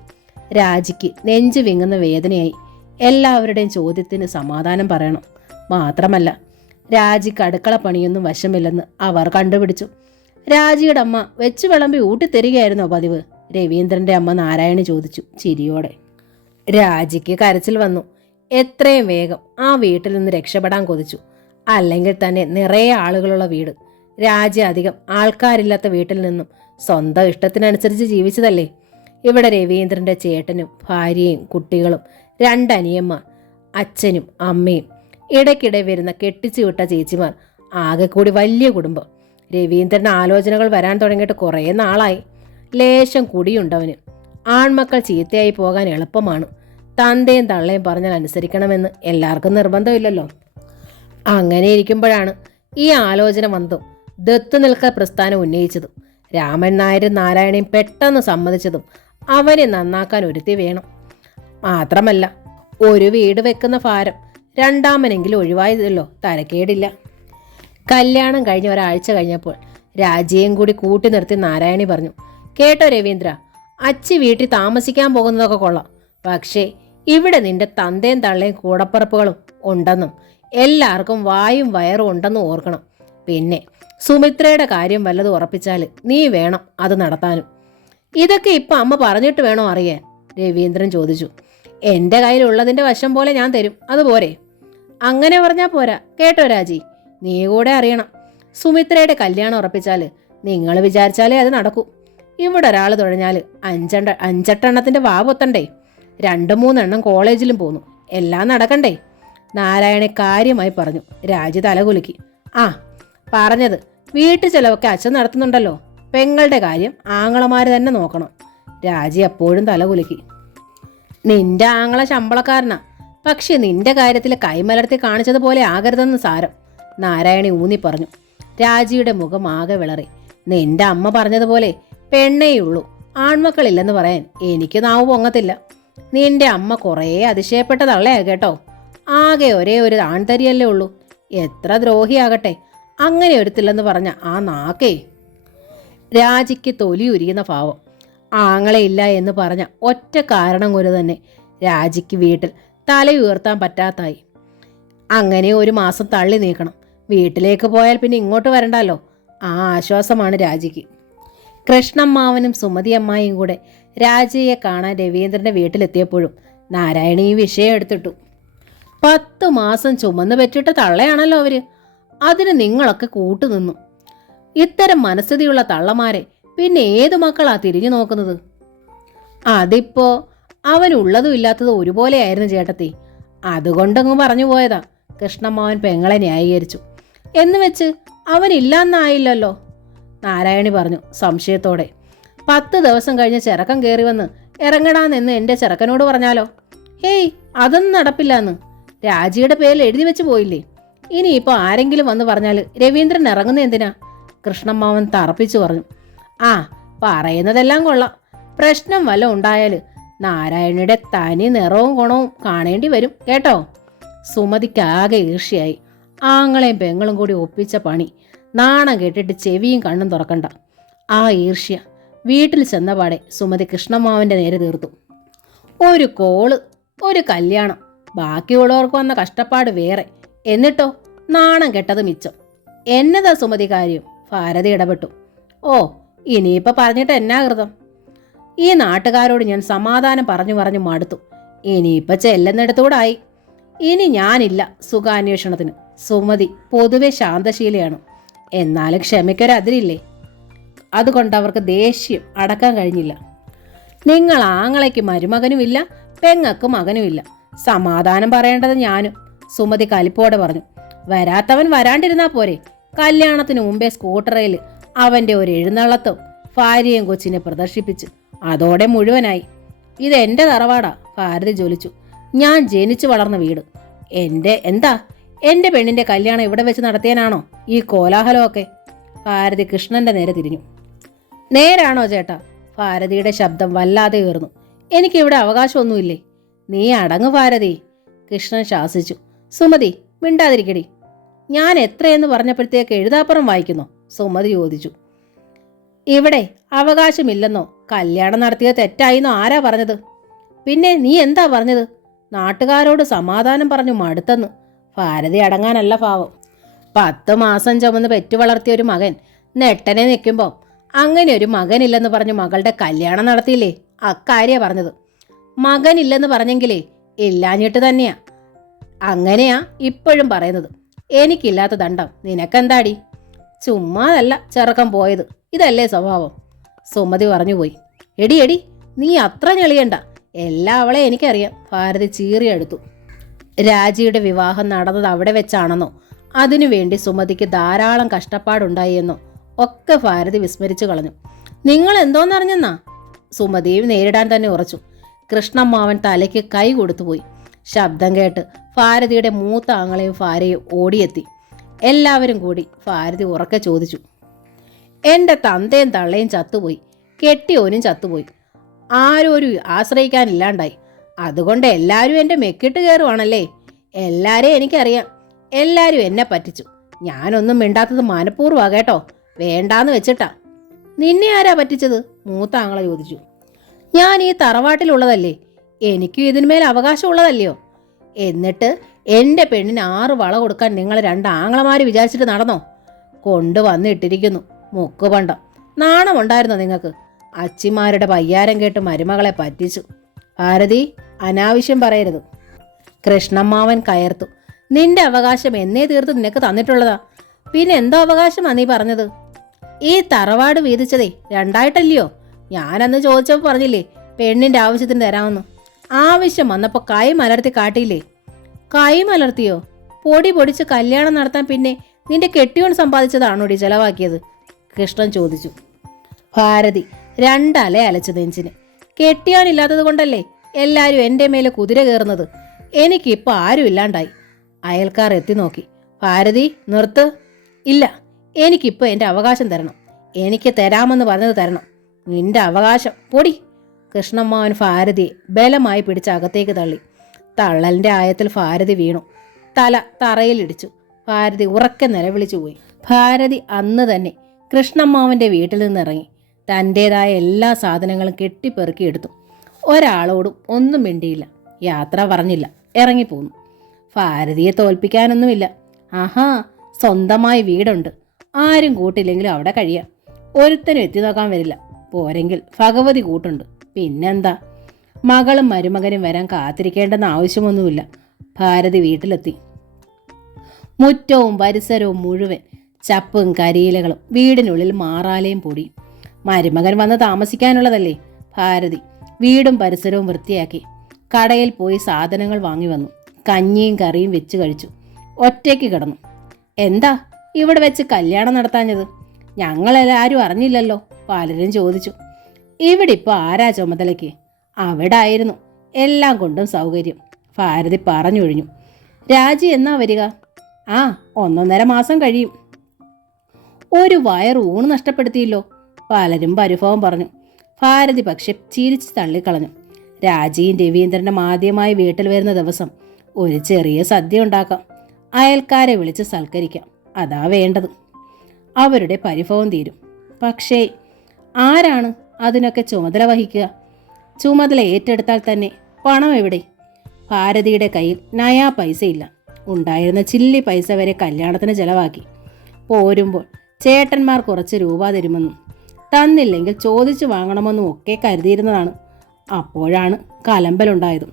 രാജിക്ക് നെഞ്ചു വിങ്ങുന്ന വേദനയായി. എല്ലാവരുടെയും ചോദ്യത്തിന് സമാധാനം പറയണം. മാത്രമല്ല രാജിക്ക് അടുക്കള പണിയൊന്നും വശമില്ലെന്ന് അവർ കണ്ടുപിടിച്ചു. രാജിയുടെ അമ്മ വെച്ചു വിളമ്പി ഊട്ടിത്തരികയായിരുന്നോ പതിവ്? രവീന്ദ്രൻ്റെ അമ്മ നാരായണി ചോദിച്ചു ചിരിയോടെ. രാജിക്ക് കരച്ചിൽ വന്നു. എത്രയും വേഗം ആ വീട്ടിൽ നിന്ന് രക്ഷപ്പെടാൻ കൊതിച്ചു. അല്ലെങ്കിൽ തന്നെ നിറയെ ആളുകളുള്ള വീട്. രാജി അധികം ആൾക്കാരില്ലാത്ത വീട്ടിൽ നിന്നും സ്വന്തം ഇഷ്ടത്തിനനുസരിച്ച് ജീവിച്ചതല്ലേ. ഇവിടെ രവീന്ദ്രന്റെ ചേട്ടനും ഭാര്യയും കുട്ടികളും, 2 അനിയന്മാർ, അച്ഛനും അമ്മയും, ഇടയ്ക്കിടെ വരുന്ന കെട്ടിച്ചു വിട്ട ചേച്ചിമാർ, ആകെ കൂടി വലിയ കുടുംബം. രവീന്ദ്രന് ആലോചനകൾ വരാൻ തുടങ്ങിയിട്ട് കുറേ നാളായി. ലേശം കുടിയുണ്ടവന്. ആൺമക്കൾ ചീത്തയായി പോകാൻ എളുപ്പമാണ്. തന്തയും തള്ളയും പറഞ്ഞാൽ അനുസരിക്കണമെന്ന് എല്ലാവർക്കും നിർബന്ധമില്ലല്ലോ. അങ്ങനെ ഇരിക്കുമ്പോഴാണ് ഈ ആലോചന വന്നതും ദത്ത് നിൽക്കൽ പ്രസ്ഥാനം ഉന്നയിച്ചതും രാമൻ നായരും നാരായണയും പെട്ടെന്ന് സമ്മതിച്ചതും അവനെ നന്നാക്കാൻ ഒരുത്തി വേണം. മാത്രമല്ല, ഒരു വീട് വെക്കുന്ന ഭാരം രണ്ടാമനെങ്കിലും ഒഴിവായതല്ലോ, തരക്കേടില്ല. കല്യാണം കഴിഞ്ഞ ഒരാഴ്ച കഴിഞ്ഞപ്പോൾ രാജിയെയും കൂടി കൂട്ടി നിർത്തി നാരായണി പറഞ്ഞു, കേട്ടോ രവീന്ദ്ര, അച്ചി വീട്ടിൽ താമസിക്കാൻ പോകുന്നതൊക്കെ കൊള്ളാം. പക്ഷേ ഇവിടെ നിന്റെ തന്തയും തള്ളയും കൂടപ്പറപ്പുകളും ഉണ്ടെന്നും എല്ലാവർക്കും വായും വയറും ഉണ്ടെന്നും ഓർക്കണം. പിന്നെ സുമിത്രയുടെ കാര്യം വല്ലതും ഉറപ്പിച്ചാൽ നീ വേണം അത് നടത്താനും. ഇതൊക്കെ ഇപ്പം അമ്മ പറഞ്ഞിട്ട് വേണോ അറിയാൻ? രവീന്ദ്രൻ ചോദിച്ചു. എൻ്റെ കയ്യിലുള്ളതിൻ്റെ വശം പോലെ ഞാൻ തരും, അതുപോരെ? അങ്ങനെ പറഞ്ഞാൽ പോരാ കേട്ടോ രാജി, നീ കൂടെ അറിയണം. സുമിത്രയുടെ കല്യാണം ഉറപ്പിച്ചാൽ നിങ്ങൾ വിചാരിച്ചാലേ അത് നടക്കൂ. ഇവിടെ ഒരാൾ തുഴഞ്ഞാൽ 5-8 വാ പൊത്തണ്ടേ. 2-3 എണ്ണം കോളേജിലും പോന്നു. എല്ലാം നടക്കണ്ടേ? നാരായണ കാര്യമായി പറഞ്ഞു. രാജി തലകുലുക്കി. ആ പറഞ്ഞത് വീട്ടു ചെലവൊക്കെ അച്ഛൻ നടത്തുന്നുണ്ടല്ലോ. പെങ്ങളുടെ കാര്യം ആങ്ങളമാര് തന്നെ നോക്കണം. രാജി അപ്പോഴും തലകുലുക്കി. നിന്റെ ആങ്ങള ശമ്പളക്കാരനാ, പക്ഷെ നിന്റെ കാര്യത്തിൽ കൈമലർത്തി കാണിച്ചതുപോലെ ആകരുതെന്ന് സാരം, നാരായണി ഊന്നി പറഞ്ഞു. രാജിയുടെ മുഖം ആകെ വിളറി. നിന്റെ അമ്മ പറഞ്ഞതുപോലെ പെണ്ണേയുള്ളൂ, ആൺമക്കളില്ലെന്ന് പറയാൻ എനിക്ക് നാവ് പൊങ്ങത്തില്ല. നിന്റെ അമ്മ കുറേ അതിശയപ്പെട്ട തള്ളയാ കേട്ടോ. ആകെ ഒരേ ഒരു ആൺതരിയല്ലേ ഉള്ളൂ. എത്ര ദ്രോഹിയാകട്ടെ, അങ്ങനെ ഒരുത്തില്ലെന്ന് പറഞ്ഞ ആ നാക്കേ. രാജിക്ക് തൊലി ഉരിയുന്ന ഭാവം. ആങ്ങളയില്ല എന്ന് പറഞ്ഞ ഒറ്റ കാരണം കൊണ്ട് തന്നെ രാജിക്ക് വീട്ടിൽ തലയുയർത്താൻ പറ്റാത്തായി. അങ്ങനെ 1 മാസം തള്ളി നീക്കണം. വീട്ടിലേക്ക് പോയാൽ പിന്നെ ഇങ്ങോട്ട് വരണ്ടല്ലോ. ആ ആശ്വാസമാണ് രാജിക്ക്. കൃഷ്ണമ്മാവനും സുമതി അമ്മായിയും കൂടെ രാജിയെ കാണാൻ രവീന്ദ്രന്റെ വീട്ടിലെത്തിയപ്പോഴും നാരായണി ഈ വിഷയം എടുത്തിട്ടു. 10 മാസം ചുമന്ന് പറ്റിയിട്ട് തള്ളയാണല്ലോ അവര്. അതിന് നിങ്ങളൊക്കെ കൂട്ടുനിന്നു. ഇത്തരം മനസ്ഥിതിയുള്ള തള്ളമാരെ പിന്നെ ഏതു മക്കളാ തിരിഞ്ഞു നോക്കുന്നത്? അതിപ്പോ അവനുള്ളതും ഇല്ലാത്തതും ഒരുപോലെയായിരുന്നു ചേട്ടത്തി, അതുകൊണ്ടങ്ങ് പറഞ്ഞു പോയതാ. കൃഷ്ണമ്മാവൻ പെങ്ങളെ ന്യായീകരിച്ചു. എന്ന് വെച്ച് അവനില്ലാന്നായില്ലല്ലോ, നാരായണി പറഞ്ഞു സംശയത്തോടെ. 10 ദിവസം കഴിഞ്ഞ് ചെറുക്കൻ കയറി വന്ന് ഇറങ്ങടാന്നെന്ന് എൻ്റെ ചെറുക്കനോട് പറഞ്ഞാലോ? ഹേയ്, അതൊന്നും നടപ്പില്ലാന്ന് രാജിയുടെ പേരിൽ എഴുതി വെച്ച് പോയില്ലേ. ഇനിയിപ്പോൾ ആരെങ്കിലും വന്ന് പറഞ്ഞാൽ രവീന്ദ്രൻ ഇറങ്ങുന്ന എന്തിനാ? കൃഷ്ണമ്മാവൻ തറപ്പിച്ചു പറഞ്ഞു. ആ പറയുന്നതെല്ലാം കൊള്ളാം. പ്രശ്നം വല്ല ഉണ്ടായാൽ നാരായണിയുടെ തനി നിറവും ഗുണവും കാണേണ്ടി വരും കേട്ടോ. സുമതിക്കാകെ ഈർഷ്യയായി. ആങ്ങളെയും പെങ്ങളും കൂടി ഒപ്പിച്ച പണി. നാണം കേട്ടിട്ട് ചെവിയും കണ്ണും തുറക്കണ്ട. ആ ഈർഷ്യ വീട്ടിൽ ചെന്നപാടെ സുമതി കൃഷ്ണമ്മാവൻ്റെ നേരെ തീർത്തു. ഒരു കോള്, ഒരു കല്യാണം, ബാക്കിയുള്ളവർക്ക് വന്ന കഷ്ടപ്പാട് വേറെ. എന്നിട്ടോ നാണം കെട്ടത് മിച്ചം. എന്നതാ സുമതി കാര്യം? ഭാരതി ഇടപെട്ടു. ഓ, ഇനിയിപ്പോൾ പറഞ്ഞിട്ട് എന്നാ കൃതം? ഈ നാട്ടുകാരോട് ഞാൻ സമാധാനം പറഞ്ഞു മടുത്തു. ഇനിയിപ്പോൾ ചെല്ലുന്നിടത്തൂടായി. ഇനി ഞാനില്ല സുഖാന്വേഷണത്തിന്. സുമതി പൊതുവെ ശാന്തശീലയാണ്, എന്നാലും ക്ഷമയ്ക്കൊരതിരില്ലേ. അതുകൊണ്ട് അവർക്ക് ദേഷ്യം അടക്കാൻ കഴിഞ്ഞില്ല. നിങ്ങൾ ആങ്ങളയ്ക്ക് മരുമകനുമില്ല, പെങ്ങക്ക് മകനുമില്ല. സമാധാനം പറയേണ്ടത് ഞാനും, സുമതി കലിപ്പോടെ പറഞ്ഞു. വരാത്തവൻ വരാണ്ടിരുന്നാ പോരെ? കല്യാണത്തിന് മുമ്പേ സ്കൂട്ടറിൽ അവൻ്റെ ഒരു എഴുന്നള്ളത്തും ഭാര്യയും കൊച്ചിനെ പ്രദർശിപ്പിച്ച് അതോടെ മുഴുവനായി. ഇതെൻ്റെ തറവാടാ, ഭാരതി ജ്വലിച്ചു. ഞാൻ ജനിച്ചു വളർന്ന വീട്. എൻ്റെ പെണ്ണിൻ്റെ കല്യാണം ഇവിടെ വെച്ച് നടത്തിയാനാണോ ഈ കോലാഹലമൊക്കെ? ഭാരതി കൃഷ്ണന്റെ നേരെ തിരിഞ്ഞു. നേരാണോ ചേട്ടാ? ഭാരതിയുടെ ശബ്ദം വല്ലാതെ ഉയർന്നു. എനിക്കിവിടെ അവകാശമൊന്നുമില്ലേ? നീ അടങ്ങ് ഭാരതി, കൃഷ്ണൻ ശാസിച്ചു. സുമതി മിണ്ടാതിരിക്കടി. ഞാൻ എത്രയെന്ന് പറഞ്ഞപ്പോഴത്തേക്ക് എഴുതാപ്പുറം വായിക്കുന്നോ? സുമതി ചോദിച്ചു. ഇവിടെ അവകാശമില്ലെന്നോ കല്യാണം നടത്തിയത് തെറ്റായിന്നോ ആരാ പറഞ്ഞത്? പിന്നെ നീ എന്താ പറഞ്ഞത്? നാട്ടുകാരോട് സമാധാനം പറഞ്ഞു മടുത്തെന്ന്. ഭാരതി അടങ്ങാനല്ല ഭാവം. 10 മാസം ചുമന്ന് പെറ്റു വളർത്തിയ ഒരു മകൻ നെട്ടനെ നിൽക്കുമ്പോൾ അങ്ങനെ ഒരു മകനില്ലെന്ന് പറഞ്ഞ് മകളുടെ കല്യാണം നടത്തിയില്ലേ? അക്കാര്യ പറഞ്ഞത്. മകനില്ലെന്ന് പറഞ്ഞെങ്കിലേ ഇല്ലാഞ്ഞിട്ട് തന്നെയാ. അങ്ങനെയാ ഇപ്പോഴും പറയുന്നത്. എനിക്കില്ലാത്ത ദണ്ഡം നിനക്കെന്താടി? ചുമ്മാതല്ല ചെറുക്കം പോയത്, ഇതല്ലേ സ്വഭാവം. സുമതി പറഞ്ഞുപോയി. എടി എടി, നീ അത്ര ഞെളിയണ്ട, എല്ലാ അവളെ എനിക്കറിയാം. ഭാരതി ചീറിയെടുത്തു. രാജിയുടെ വിവാഹം നടന്നത് അവിടെ വെച്ചാണെന്നോ അതിനുവേണ്ടി സുമതിക്ക് ധാരാളം കഷ്ടപ്പാടുണ്ടായി എന്നോ ഒക്കെ ഭാരതി വിസ്മരിച്ചു കളഞ്ഞു. നിങ്ങൾ എന്തോന്നറിഞ്ഞെന്നാ? സുമതിയും നേരിടാൻ തന്നെ ഉറച്ചു. കൃഷ്ണമ്മാവൻ തലയ്ക്ക് കൈ കൊടുത്തുപോയി. ശബ്ദം കേട്ട് ഭാരതിയുടെ മൂത്ത ആങ്ങളെയും ഭാര്യയും ഓടിയെത്തി. എല്ലാവരും കൂടി ഭാരതി ഉറക്കെ ചോദിച്ചു. എൻ്റെ തന്തയും തള്ളയും ചത്തുപോയി, കെട്ടിയോനും ചത്തുപോയി, ആരും ഒരു ആശ്രയിക്കാനില്ലാണ്ടായി. അതുകൊണ്ട് എല്ലാവരും എൻ്റെ മെക്കിട്ട് കയറുവാണല്ലേ? എല്ലാവരെയും എനിക്കറിയാം. എല്ലാവരും എന്നെ പറ്റിച്ചു. ഞാനൊന്നും മിണ്ടാത്തത് മനഃപൂർവ്വമാ കേട്ടോ, വേണ്ടാന്ന് വെച്ചിട്ടാ. നിന്നെ ആരാ പറ്റിച്ചത്? മൂത്ത ആങ്ങളെ ചോദിച്ചു. ഞാൻ ഈ തറവാട്ടിലുള്ളതല്ലേ, എനിക്കും ഇതിന്മേൽ അവകാശമുള്ളതല്ലയോ? എന്നിട്ട് എൻ്റെ പെണ്ണിന് 6 വള കൊടുക്കാൻ നിങ്ങൾ 2 ആങ്ങളമാർ വിചാരിച്ചിട്ട് നടന്നോ? കൊണ്ടുവന്നിട്ടിരിക്കുന്നു മുക്കുപണ്ടം. നാണമുണ്ടായിരുന്നോ നിങ്ങൾക്ക്? അച്ചിമാരുടെ പയ്യാരം കേട്ട് മരുമകളെ പറ്റിച്ചു. ഭാരതി, അനാവശ്യം പറയരുത്. കൃഷ്ണമ്മാവൻ കയർത്തു. നിന്റെ അവകാശം എന്നേ തീർത്ത് നിനക്ക് തന്നിട്ടുള്ളതാ. പിന്നെ എന്തോ അവകാശമാ നീ പറഞ്ഞത്? ഈ തറവാട് വീതിച്ചതേ 2ആയിട്ടല്ലയോ? ഞാനന്ന് ചോദിച്ചപ്പോൾ പറഞ്ഞില്ലേ പെണ്ണിന്റെ ആവശ്യത്തിന് തരാമെന്ന്. ആവശ്യം വന്നപ്പോൾ കൈ മലർത്തി കാട്ടിയില്ലേ? കൈ മലർത്തിയോ? പൊടി പൊടിച്ച് കല്യാണം നടത്താൻ പിന്നെ നിന്റെ കെട്ടിയോൻ സമ്പാദിച്ചതാണോടി ചെലവാക്കിയത്? കൃഷ്ണൻ ചോദിച്ചു. ഭാരതി 2 അല അലച്ചു നെഞ്ചിന്. കെട്ടിയോനില്ലാത്തത് കൊണ്ടല്ലേ എല്ലാവരും എൻ്റെ മേലെ കുതിര കയറുന്നത്. എനിക്കിപ്പോൾ ആരും ഇല്ലാണ്ടായി. അയൽക്കാർ എത്തി നോക്കി. ഭാരതി, നിർത്ത്. ഇല്ല, എനിക്കിപ്പോൾ എൻ്റെ അവകാശം തരണം. എനിക്ക് തരാമെന്ന് പറഞ്ഞത് തരണം. നിന്റെ അവകാശം പൊടി. കൃഷ്ണമ്മാവൻ ഭാരതിയെ ബലമായി പിടിച്ച് അകത്തേക്ക് തള്ളി. തള്ളലിൻ്റെ ആയത്തിൽ ഭാരതി വീണു. തല തറയിലിടിച്ചു. ഭാരതി ഉറക്കെ നിലവിളിച്ചു പോയി. ഭാരതി അന്ന് തന്നെ കൃഷ്ണമ്മാവൻ്റെ വീട്ടിൽ നിന്നിറങ്ങി. തൻ്റേതായ എല്ലാ സാധനങ്ങളും കെട്ടിപ്പെറുക്കിയെടുത്തു. ഒരാളോടും ഒന്നും മിണ്ടിയില്ല. യാത്ര പറഞ്ഞില്ല, ഇറങ്ങിപ്പോന്നു. ഭാരതിയെ തോൽപ്പിക്കാനൊന്നുമില്ല. ആഹാ, സ്വന്തമായി വീടുണ്ട്. ആരും കൂട്ടില്ലെങ്കിലും അവിടെ കഴിയാം. ഒരുത്തനും എത്തി നോക്കാൻ വരില്ല. പോരെങ്കിൽ ഭഗവതി കൂട്ടുണ്ട്. പിന്നെന്താ? മകളും മരുമകനും വരാൻ കാത്തിരിക്കേണ്ടെന്ന ആവശ്യമൊന്നുമില്ല. ഭാരതി വീട്ടിലെത്തി. മുറ്റവും പരിസരവും മുഴുവൻ ചപ്പും കരിയിലകളും, വീടിനുള്ളിൽ മാറാലയും പൊടി. മരുമകൻ വന്ന് താമസിക്കാനുള്ളതല്ലേ. ഭാരതി വീടും പരിസരവും വൃത്തിയാക്കി. കടയിൽ പോയി സാധനങ്ങൾ വാങ്ങി വന്നു. കഞ്ഞിയും കറിയും വെച്ച് കഴിച്ചു. ഒറ്റയ്ക്ക് കിടന്നു. എന്താ ഇവിടെ വെച്ച് കല്യാണം നടത്താഞ്ഞത്? ഞങ്ങളെല്ലാവരും അറിഞ്ഞില്ലല്ലോ, പലരും ചോദിച്ചു. ഇവിടെ ഇപ്പോൾ ആരാ ചുമതലയ്ക്ക്? അവിടെ ആയിരുന്നു എല്ലാം കൊണ്ടും സൗകര്യം. ഭാരതി പറഞ്ഞൊഴിഞ്ഞു. രാജി എന്നാ വരിക? ആ, 1.5 മാസം കഴിയും. ഒരു ഊണ് നഷ്ടപ്പെടുത്തിയല്ലോ. പലരും പരിഭവം പറഞ്ഞു. ഭാരതി പക്ഷെ ചിരിച്ച് തള്ളിക്കളഞ്ഞു. രാജിയും രവീന്ദ്രനും ആദ്യമായി വീട്ടിൽ വരുന്ന ദിവസം ഒരു ചെറിയ സദ്യ ഉണ്ടാക്കാം. അയൽക്കാരെ വിളിച്ച് സൽക്കരിക്കാം. അതാ വേണ്ടത്. അവരുടെ പരിഭവം തീരും. പക്ഷേ ആരാണ് അതിനൊക്കെ ചുമതല വഹിക്കുക? ചുമതല ഏറ്റെടുത്താൽ തന്നെ പണം എവിടെ? ഭാരതിയുടെ കയ്യിൽ നയാ പൈസയില്ല. ഉണ്ടായിരുന്ന ചില്ലി പൈസ വരെ കല്യാണത്തിന് ചെലവാക്കി. പോരുമ്പോൾ ചേട്ടന്മാർ കുറച്ച് രൂപ തരുമെന്നും തന്നില്ലെങ്കിൽ ചോദിച്ചു വാങ്ങണമെന്നും ഒക്കെ കരുതിയിരുന്നതാണ്. അപ്പോഴാണ് കലമ്പലുണ്ടായതും.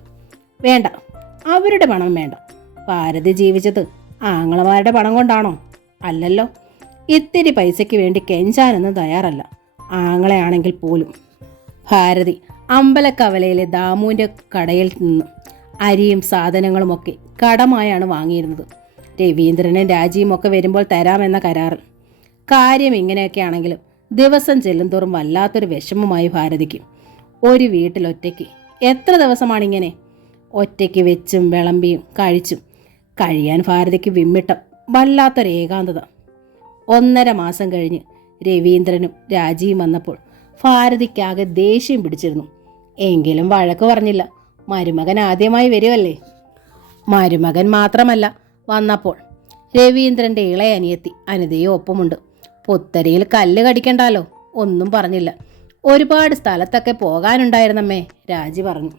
വേണ്ട, അവരുടെ പണം വേണ്ട. ഭാരതി ജീവിച്ചത് ആങ്ങളമാരുടെ പണം കൊണ്ടാണോ? അല്ലല്ലോ. ഇത്തിരി പൈസയ്ക്ക് വേണ്ടി കെഞ്ചാനൊന്നും തയ്യാറല്ല, ആങ്ങളെയാണെങ്കിൽ പോലും. ഭാരതി അമ്പലക്കവലയിലെ ദാമുവിൻ്റെ കടയിൽ നിന്നും അരിയും സാധനങ്ങളുമൊക്കെ കടമായാണ് വാങ്ങിയിരുന്നത്. രവീന്ദ്രനും രാജിയും ഒക്കെ വരുമ്പോൾ തരാമെന്ന കരാറിൽ. കാര്യം ഇങ്ങനെയൊക്കെ ആണെങ്കിലും ദിവസം ചെല്ലുന്തോറും വല്ലാത്തൊരു വിഷമമായി ഭാരതിക്ക്. ഒരു വീട്ടിലൊറ്റയ്ക്ക് എത്ര ദിവസമാണിങ്ങനെ? ഒറ്റയ്ക്ക് വെച്ചും വിളമ്പിയും കഴിച്ചും കഴിയാൻ ഭാരതിക്ക് വിമ്മിട്ടം, വല്ലാത്തൊരു ഏകാന്തത. 1.5 മാസം കഴിഞ്ഞ് രവീന്ദ്രനും രാജിയും വന്നപ്പോൾ ഭാരതിക്കാകെ ദേഷ്യം പിടിച്ചിരുന്നു. എങ്കിലും വഴക്ക് പറഞ്ഞില്ല. മരുമകൻ ആദ്യമായി വരുമല്ലേ. മരുമകൻ മാത്രമല്ല വന്നപ്പോൾ രവീന്ദ്രൻ്റെ ഇളയ അനിയത്തി അനിതയും ഒപ്പമുണ്ട്. പുത്തരിയിൽ കല്ല് കടിക്കണ്ടല്ലോ, ഒന്നും പറഞ്ഞില്ല. ഒരുപാട് സ്ഥലത്തൊക്കെ പോകാനുണ്ടായിരുന്നമ്മേ, രാജി പറഞ്ഞു.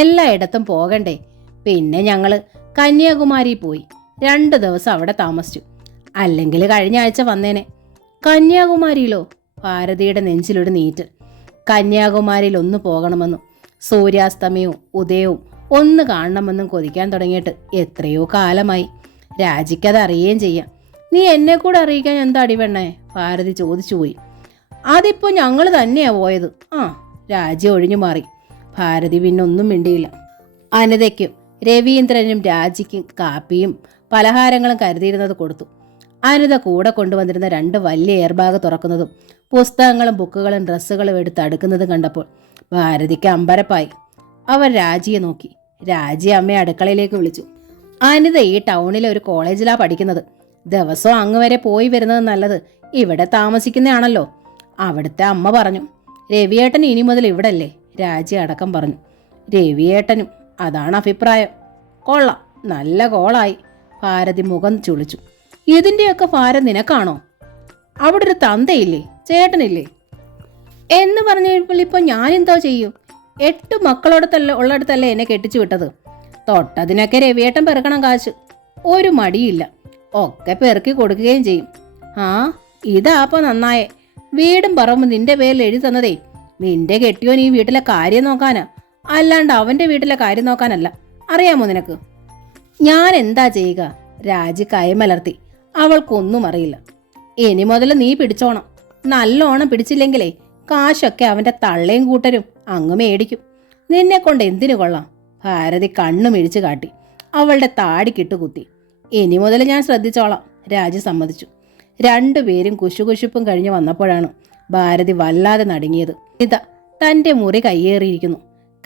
എല്ലായിടത്തും പോകണ്ടേ? പിന്നെ ഞങ്ങൾ കന്യാകുമാരി പോയി 2 ദിവസം അവിടെ താമസിച്ചു. അല്ലെങ്കിൽ കഴിഞ്ഞ ആഴ്ച വന്നേനെ. കന്യാകുമാരിയിലോ? ഭാരതിയുടെ നെഞ്ചിലൊരു നീറ്റ്. കന്യാകുമാരിയിൽ ഒന്ന് പോകണമെന്നും സൂര്യാസ്തമയവും ഉദയവും ഒന്ന് കാണണമെന്നും കൊതിക്കാൻ തുടങ്ങിയിട്ട് എത്രയോ കാലമായി. രാജിക്കത് അറിയുകയും ചെയ്യാം. നീ എന്നെ കൂടെ അറിയിക്കാൻ എന്താ അടിപെണ്ണേ? ഭാരതി ചോദിച്ചു പോയി. അതിപ്പോൾ ഞങ്ങൾ തന്നെയാ പോയത്. രാജി ഒഴിഞ്ഞു മാറി. ഭാരതി പിന്നൊന്നും മിണ്ടിയില്ല. അനിതയ്ക്കും രവീന്ദ്രനും രാജിക്കും കാപ്പിയും പലഹാരങ്ങളും കരുതിയിരുന്നത് കൊടുത്തു. അനിത കൂടെ കൊണ്ടുവന്നിരുന്ന 2 വലിയ എയർ ബാഗ് തുറക്കുന്നതും പുസ്തകങ്ങളും ബുക്കുകളും ഡ്രസ്സുകളും എടുത്ത് അടുക്കുന്നതും കണ്ടപ്പോൾ ഭാരതിക്ക് അമ്പരപ്പായി. അവർ രാജിയെ നോക്കി. രാജി അമ്മയെ അടുക്കളയിലേക്ക് വിളിച്ചു. അനിത ഈ ടൗണിലെ ഒരു കോളേജിലാണ് പഠിക്കുന്നത്. ദിവസവും അങ്ങ് വരെ പോയി വരുന്നത് നല്ലത് ഇവിടെ താമസിക്കുന്നതാണല്ലോ. അവിടുത്തെ അമ്മ പറഞ്ഞു. രവിയേട്ടൻ ഇനി മുതൽ ഇവിടല്ലേ? രാജി അടക്കം പറഞ്ഞു. രവിയേട്ടനും അതാണ് അഭിപ്രായം. കൊള്ളാം, നല്ല കോളായി. ഭാരതി മുഖം ചുളിച്ചു. ഇതിൻ്റെയൊക്കെ ഭാരം നിനക്കാണോ? അവിടെ ഒരു തന്തയില്ലേ, ചേട്ടനില്ലേ എന്ന് പറഞ്ഞപ്പോൾ ഇപ്പോൾ ഞാനെന്തോ ചെയ്യും? 8 മക്കളോടത്തല്ല ഉള്ളിടത്തല്ലേ എന്നെ കെട്ടിച്ചു വിട്ടത്. തൊട്ടതിനൊക്കെ രവിയേട്ടൻ പെറുക്കണം കാശ്. ഒരു മടിയില്ല, ഒക്കെ പെറുക്കി കൊടുക്കുകയും ചെയ്യും. ഇതാപ്പോൾ നന്നായേ. വീടും പറമ്പും നിന്റെ പേരിൽ എഴുതി തന്നതേ നിന്റെ കെട്ടിയോൻ ഈ വീട്ടിലെ കാര്യം നോക്കാനാ, അല്ലാണ്ട് അവൻ്റെ വീട്ടിലെ കാര്യം നോക്കാനല്ല. അറിയാമോ നിനക്ക്? ഞാൻ എന്താ ചെയ്യുക? രാജി കൈമലർത്തി. അവൾക്കൊന്നും അറിയില്ല. ഇനി മുതൽ നീ പിടിച്ചോണം. നല്ലോണം പിടിച്ചില്ലെങ്കിലേ കാശൊക്കെ അവൻ്റെ തള്ളയും കൂട്ടരും അങ്ങ് മേടിക്കും. നിന്നെ കൊണ്ട് എന്തിനു കൊള്ളാം? ഭാരതി കണ്ണു മിഴിച്ചു കാട്ടി. അവളുടെ താടിക്കിട്ട് കുത്തി. ഇനി മുതൽ ഞാൻ ശ്രദ്ധിച്ചോളാം, രാജി സമ്മതിച്ചു. 2 പേരും കുശുകുശുപ്പും കഴിഞ്ഞ് വന്നപ്പോഴാണ് ഭാരതി വല്ലാതെ നടുങ്ങിയത്. ഇതാ തൻ്റെ മുറി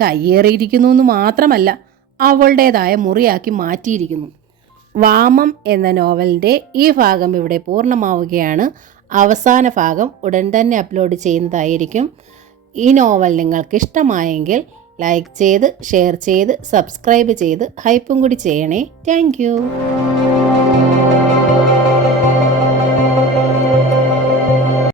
കയ്യേറിയിരിക്കുന്നു എന്ന് മാത്രമല്ല, അവളുടേതായ മുറിയാക്കി മാറ്റിയിരിക്കുന്നു. വാമം എന്ന നോവലിൻ്റെ ഈ ഭാഗം ഇവിടെ പൂർണ്ണമാവുകയാണ്. അവസാന ഭാഗം ഉടൻ തന്നെ അപ്ലോഡ് ചെയ്യുന്നതായിരിക്കും. ഈ നോവൽ നിങ്ങൾക്ക് ഇഷ്ടമായെങ്കിൽ ലൈക്ക് ചെയ്ത്, ഷെയർ ചെയ്ത്, സബ്സ്ക്രൈബ് ചെയ്ത് ഹൈപ്പും കൂടി ചെയ്യണേ. താങ്ക്